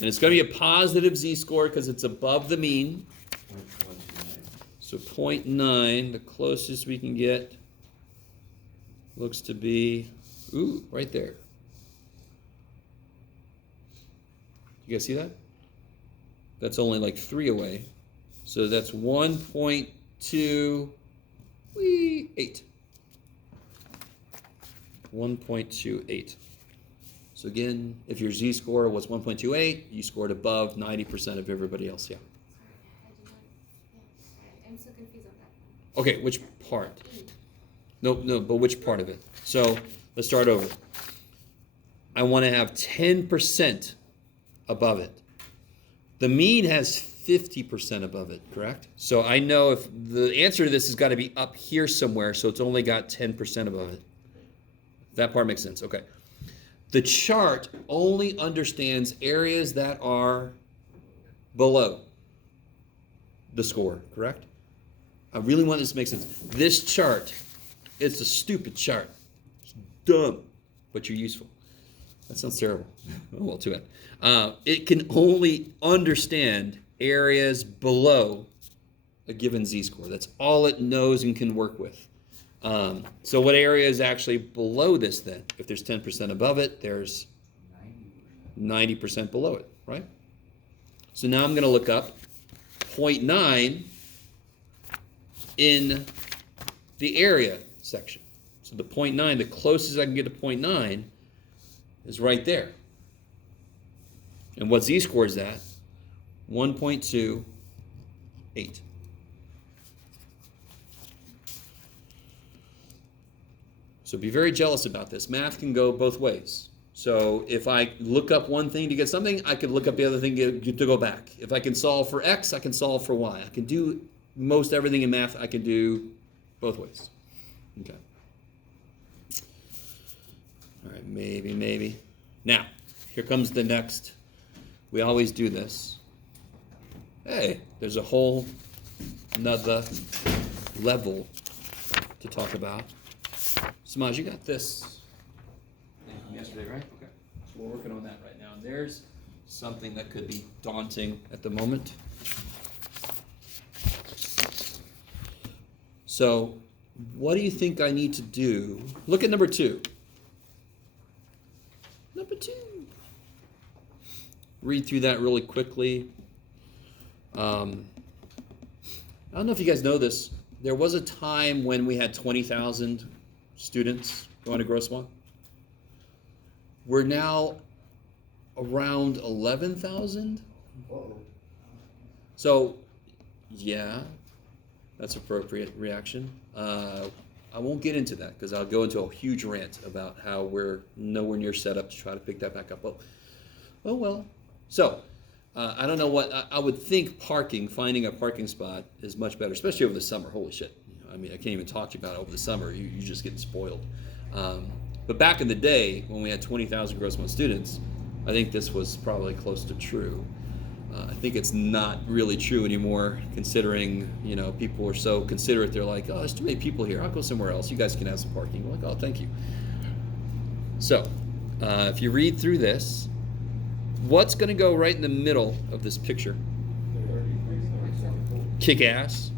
No, it's going to be a positive z-score because it's above the mean. 0.129. So 0.9, the closest we can get looks to be, right there. You guys see that? That's only like 3 away. So that's 1.28. 1.28. So again, if your z-score was 1.28, you scored above 90% of everybody else. Yeah. I'm so confused on that. Okay, which part? No, but which part of it? So let's start over. I want to have 10% above it. The mean has 50% above it, correct? So I know if the answer to this has got to be up here somewhere, so it's only got 10% above it. That part makes sense. Okay. The chart only understands areas that are below the score, correct? I really want this to make sense. This chart, it's a stupid chart. It's dumb, but you're useful. That sounds terrible. Oh, well, too bad. It can only understand areas below a given z-score. That's all it knows and can work with. So what area is actually below this then? If there's 10% above it, there's 90% below it, right? So now I'm going to look up 0.9 in the area section. So the 0.9, the closest I can get to 0.9 is right there. And what z-score is that? 1.28. So be very jealous about this. Math can go both ways. So if I look up one thing to get something, I could look up the other thing to go back. If I can solve for x, I can solve for y. I can do most everything in math. I can do both ways. Okay. All right, maybe. Now, here comes the next. We always do this. Hey, there's a whole another level to talk about. Samaj, you got this thing from yesterday, right? Okay. So we're working on that right now. And there's something that could be daunting at the moment. So, what do you think I need to do? Look at number 2. Number 2. Read through that really quickly. I don't know if you guys know this. There was a time when we had 20,000 students going to Grossmont. We're now around 11,000. Whoa. So, yeah, that's appropriate reaction. I won't get into that because I'll go into a huge rant about how we're nowhere near set up to try to pick that back up. Oh well. So, I don't know what, I would think finding a parking spot is much better, especially over the summer. Holy shit. I mean, I can't even talk to you about it over the summer. You're just getting spoiled. But back in the day, when we had 20,000 Grossmont students, I think this was probably close to true. I think it's not really true anymore, considering, people are so considerate. They're like, oh, there's too many people here. I'll go somewhere else. You guys can have some parking. We're like, oh, thank you. So, if you read through this, what's going to go right in the middle of this picture? Kick ass.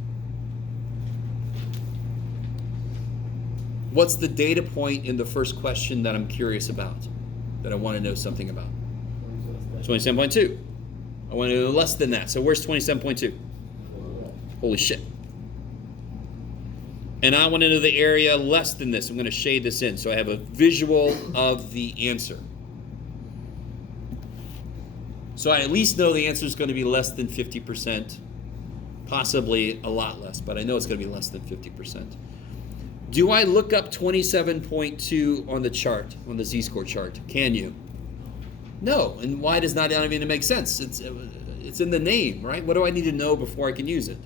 What's the data point in the first question that I'm curious about, that I want to know something about? 27.2. I want to know less than that. So where's 27.2? Holy shit. And I want to know the area less than this. I'm going to shade this in so I have a visual of the answer. So I at least know the answer is going to be less than 50%, possibly a lot less, but I know it's going to be less than 50%. Do I look up 27.2 on the chart, on the Z-score chart? Can you? No. And why does not even make sense? It's in the name, right? What do I need to know before I can use it?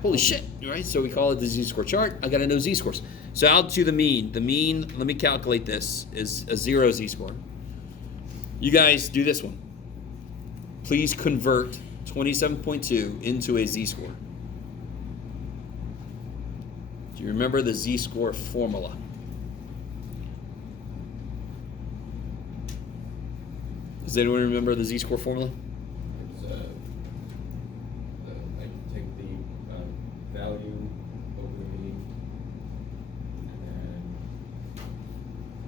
Holy shit, right? So we call it the Z-score chart. I got to know Z-scores. So I'll do the mean. The mean, let me calculate this, is a 0 Z-score. You guys do this one. Please convert 27.2 into a Z-score. Do you remember the Z-score formula? Does anyone remember the Z-score formula? It's I take the value over the mean, and then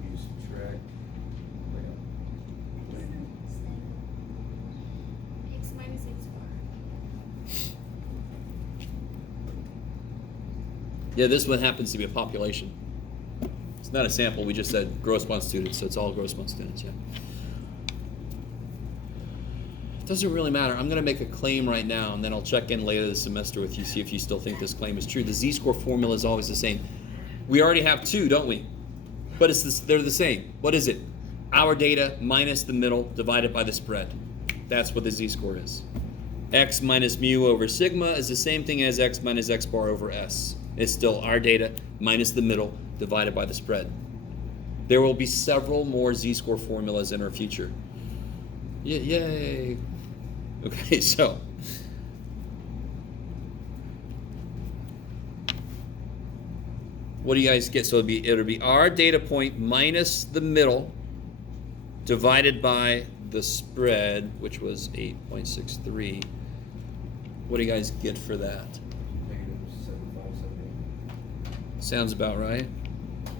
you subtract. X minus X bar. Yeah, this one happens to be a population. It's not a sample. We just said Grossmont students, so it's all Grossmont students, yeah. It doesn't really matter. I'm going to make a claim right now, and then I'll check in later this semester with you, see if you still think this claim is true. The Z-score formula is always the same. We already have 2, don't we? But they're the same. What is it? Our data minus the middle divided by the spread. That's what the Z-score is. X minus mu over sigma is the same thing as X minus X bar over S. It's still our data minus the middle divided by the spread. There will be several more Z-score formulas in our future. Yay! Okay, so what do you guys get? So it'll be our data point minus the middle divided by the spread, which was 8.63. What do you guys get for that? -7.578. Sounds about right.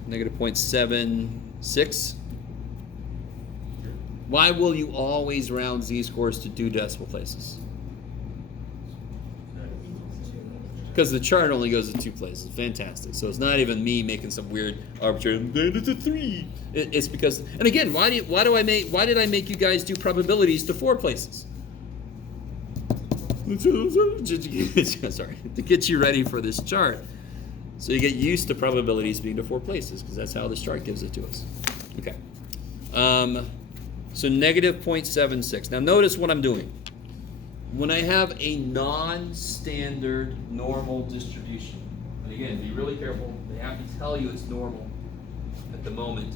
Negative 0.76. Why will you always round Z-scores to 2 decimal places? Because the chart only goes to 2 places. Fantastic. So it's not even me making some weird arbitrary. It's a 3. It's because, and again, why did I make you guys do probabilities to 4 places? Sorry, to get you ready for this chart, so you get used to probabilities being to 4 places, because that's how this chart gives it to us. Okay. So negative 0.76. Now notice what I'm doing. When I have a non-standard normal distribution, and again, be really careful, they have to tell you it's normal at the moment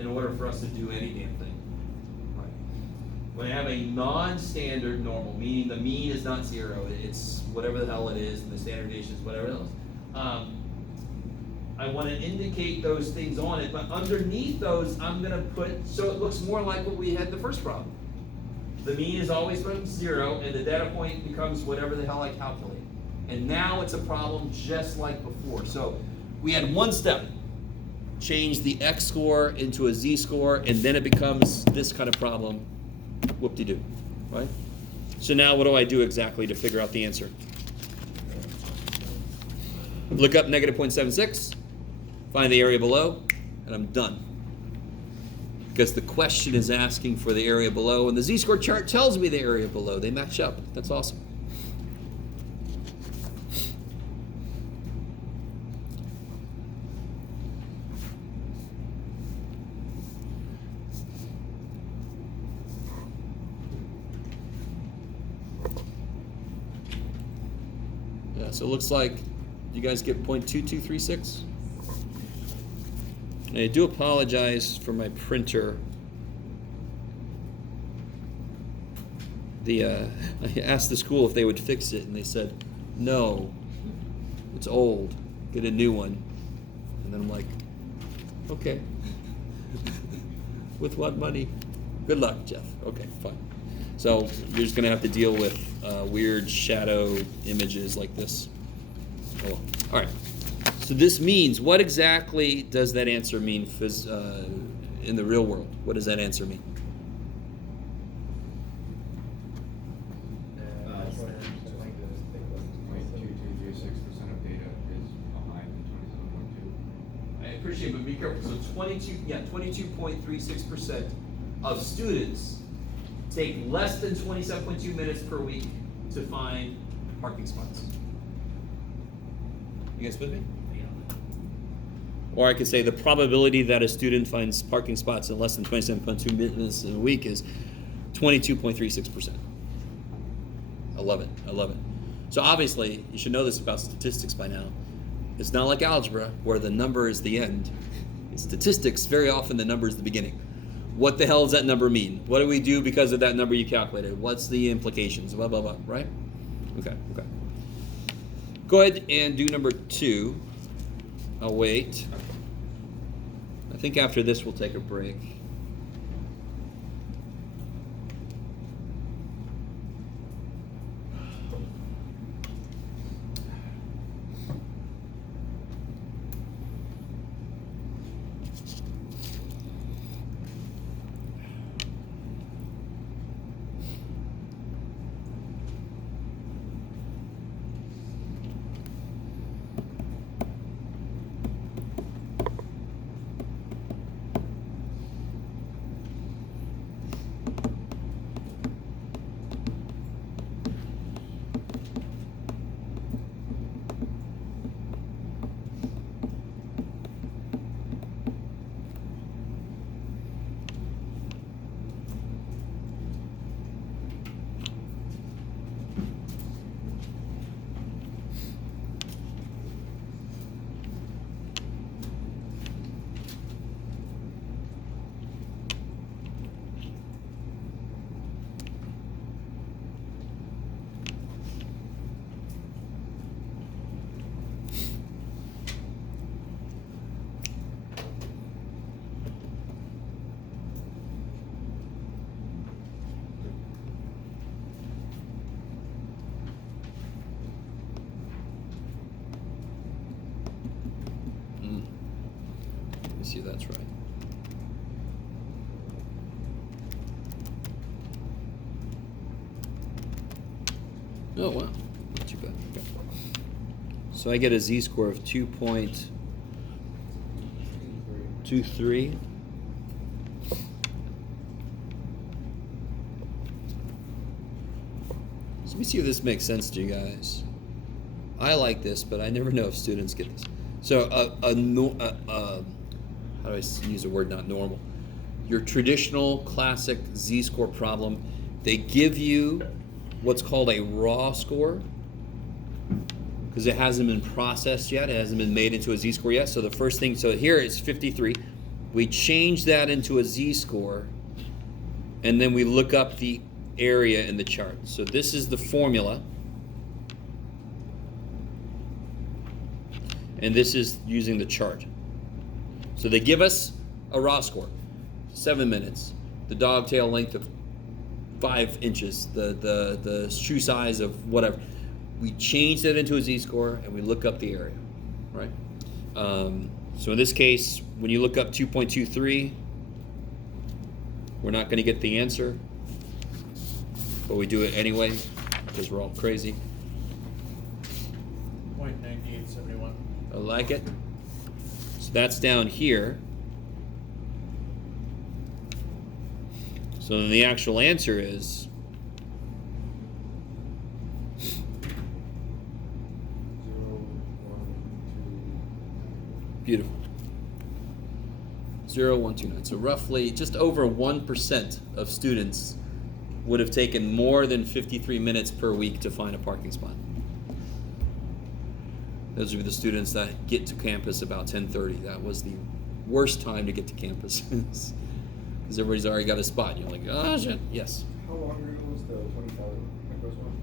in order for us to do any damn thing. Right. When I have a non-standard normal, meaning the mean is not 0, it's whatever the hell it is, and the standard deviation is whatever else. I want to indicate those things on it, but underneath those, I'm going to put, so it looks more like what we had in the first problem. The mean is always from 0, and the data point becomes whatever the hell I calculate. And now it's a problem just like before. So we had one step, change the X score into a Z score, and then it becomes this kind of problem. Whoop-de-doo, right? So now what do I do exactly to figure out the answer? Look up negative 0.76, find the area below, and I'm done. Because the question is asking for the area below, and the Z-score chart tells me the area below. They match up. That's awesome. Yeah, so it looks like you guys get 0.2236. And I do apologize for my printer. I asked the school if they would fix it, and they said, no, it's old, get a new one. And then I'm like, okay. With what money? Good luck, Jeff. Okay, fine. So you're just gonna have to deal with weird shadow images like this. Oh, well. All right. So this means, what exactly does that answer mean in the real world? What does that answer mean? of data is behind the 27.2. I appreciate it, but be careful. So 22.36% of students take less than 27.2 minutes per week to find parking spots. You guys with me? Or I could say the probability that a student finds parking spots in less than 27.2 minutes in a week is 22.36%. I love it. I love it. So obviously, you should know this about statistics by now. It's not like algebra, where the number is the end. In statistics, very often the number is the beginning. What the hell does that number mean? What do we do because of that number you calculated? What's the implications? Blah, blah, blah, right? Okay. Go ahead and do number 2. I'll wait. I think after this we'll take a break. See, that's right. Oh, wow. Not too bad. Okay. So I get a z-score of 2.23. So let me see if this makes sense to you guys. I like this, but I never know if students get this. So how do I use a word not normal? Your traditional classic z-score problem, they give you what's called a raw score because it hasn't been processed yet. It hasn't been made into a z-score yet. So the first thing, so here it's 53. We change that into a z-score and then we look up the area in the chart. So this is the formula, and this is using the chart. So they give us a raw score, 7 minutes, the dog tail length of 5 inches, the shoe size of whatever. We change that into a z-score, and we look up the area, right? So in this case, when you look up 2.23, we're not going to get the answer, but we do it anyway because we're all crazy. 0.9871. I like it. So that's down here. So then the actual answer is 0, 1, beautiful. 0.129. So roughly just over 1% of students would have taken more than 53 minutes per week to find a parking spot. Those are the students that get to campus about 10:30. That was the worst time to get to campus. Because everybody's already got a spot. You're like, oh shit, yes. 2. How long ago was the 20,000 Campus one?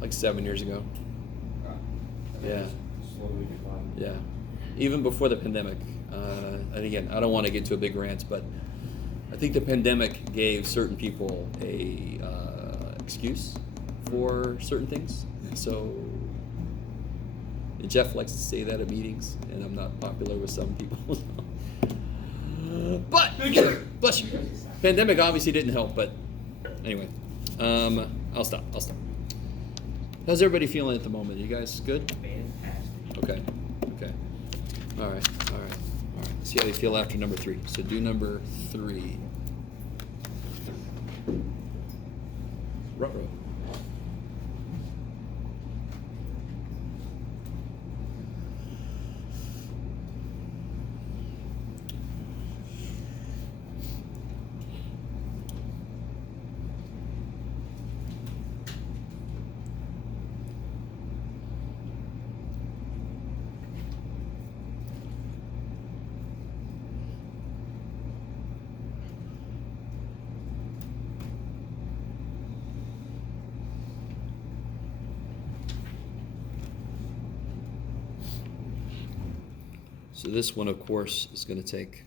Like 7 years ago. And Yeah. it just slowly declined. Yeah. Even before the pandemic. And again, I don't want to get to a big rant, but I think the pandemic gave certain people a excuse for certain things. So Jeff likes to say that at meetings, and I'm not popular with some people. But bless you. Pandemic obviously didn't help, but anyway, I'll stop. How's everybody feeling at the moment? You guys good? Fantastic. Okay. All right. See how you feel after number 3. So do number 3. Ruh-roh. So this one, of course, is going to take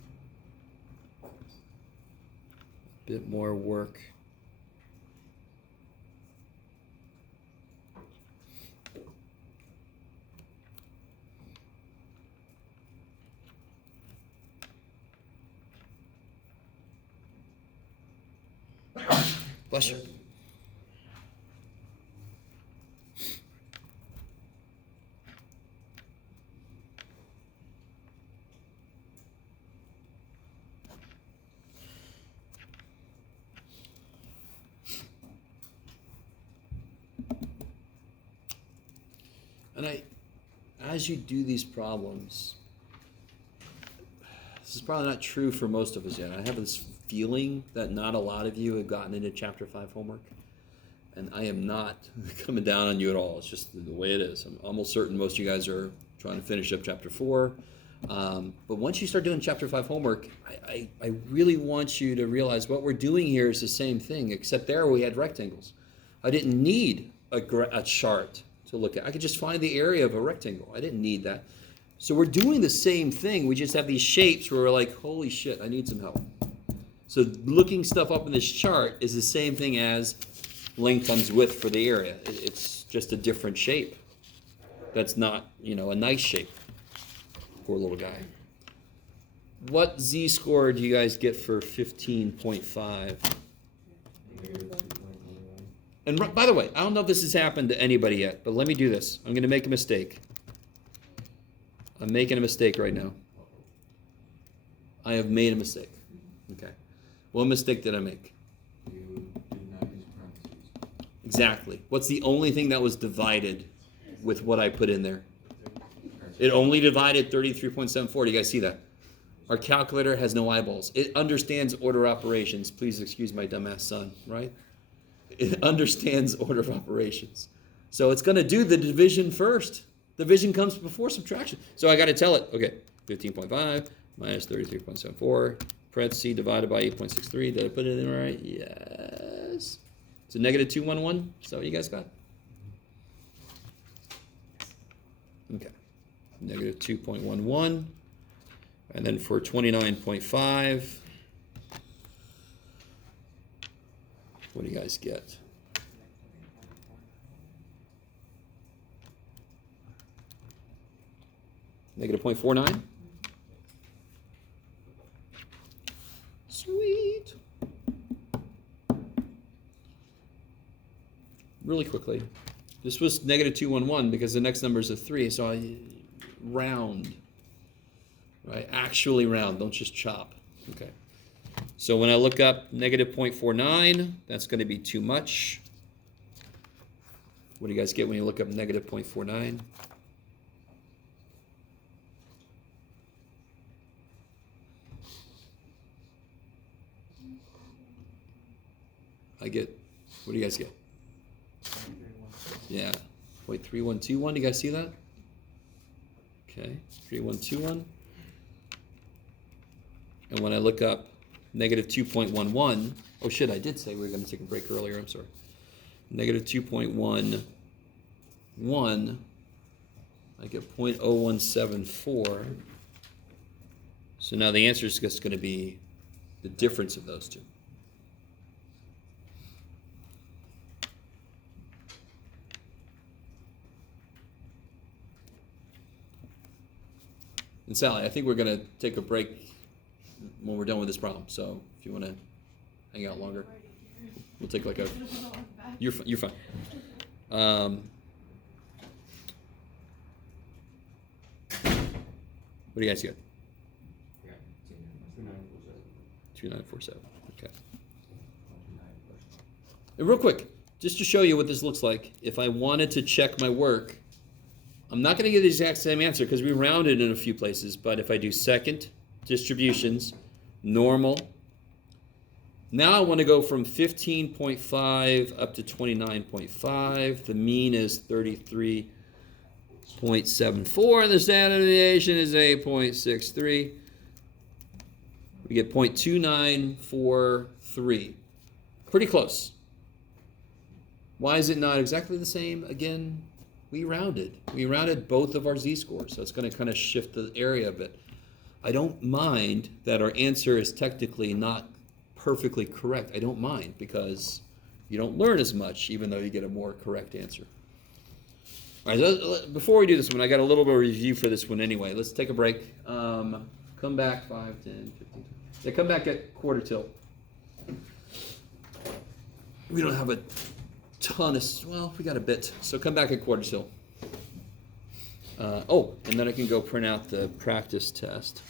a bit more work. Bless you. And as you do these problems, this is probably not true for most of us yet. I have this feeling that not a lot of you have gotten into Chapter 5 homework. And I am not coming down on you at all. It's just the way it is. I'm almost certain most of you guys are trying to finish up Chapter 4. But once you start doing Chapter 5 homework, I really want you to realize what we're doing here is the same thing, except there we had rectangles. I didn't need a chart to look at. I could just find the area of a rectangle. I didn't need that. So we're doing the same thing. We just have these shapes where we're like, holy shit, I need some help. So looking stuff up in this chart is the same thing as length times width for the area. It's just a different shape. That's not, a nice shape. Poor little guy. What z-score do you guys get for 15.5? -2.21. And by the way, I don't know if this has happened to anybody yet, but let me do this. I'm going to make a mistake. I'm making a mistake right now. I have made a mistake. Okay. What mistake did I make? You did not use parentheses. Exactly. What's the only thing that was divided with what I put in there? It only divided 33.74. Do you guys see that? Our calculator has no eyeballs. It understands order operations. Please excuse my dumbass son, right? It understands order of operations. So it's going to do the division first. Division comes before subtraction. So I got to tell it, okay, 15.5 minus 33.74, parentheses divided by 8.63. Did I put it in right? Yes. So negative 211. Is that what you guys got? Okay. Negative 2.11. And then for 29.5, what do you guys get? Negative 0.49. Sweet. Really quickly, this was negative 211 because the next number is a 3, so I round. Right? Actually round, don't just chop. Okay. So when I look up negative 0.49, that's going to be too much. What do you guys get when you look up negative 0.49? I get, what do you guys get? Yeah, 0.3121, do you guys see that? Okay, 3121. And when I look up negative 2.11, oh shit, I did say we were going to take a break earlier, I'm sorry. Negative 2.11, I get 0.0174. So now the answer is just going to be the difference of those two. And Sally, I think we're going to take a break when we're done with this problem. So if you want to hang out longer, we'll take like a. You're fine. What do you guys get? 2947. Okay. And real quick, just to show you what this looks like, if I wanted to check my work, I'm not going to get the exact same answer because we rounded in a few places, but if I do second, distributions, normal, now I want to go from 15.5 up to 29.5. The mean is 33.74, and the standard deviation is 8.63. We get 0.2943. Pretty close. Why is it not exactly the same? Again, we rounded. We rounded both of our z-scores, so it's going to kind of shift the area a bit. I don't mind that our answer is technically not perfectly correct. I don't mind because you don't learn as much, even though you get a more correct answer. All right, so before we do this one, I got a little bit of review for this one anyway. Let's take a break. Come back 5, 10, 15. Yeah, come back at quarter till. We don't have a ton of, well, we got a bit. So come back at quarter till. And then I can go print out the practice test.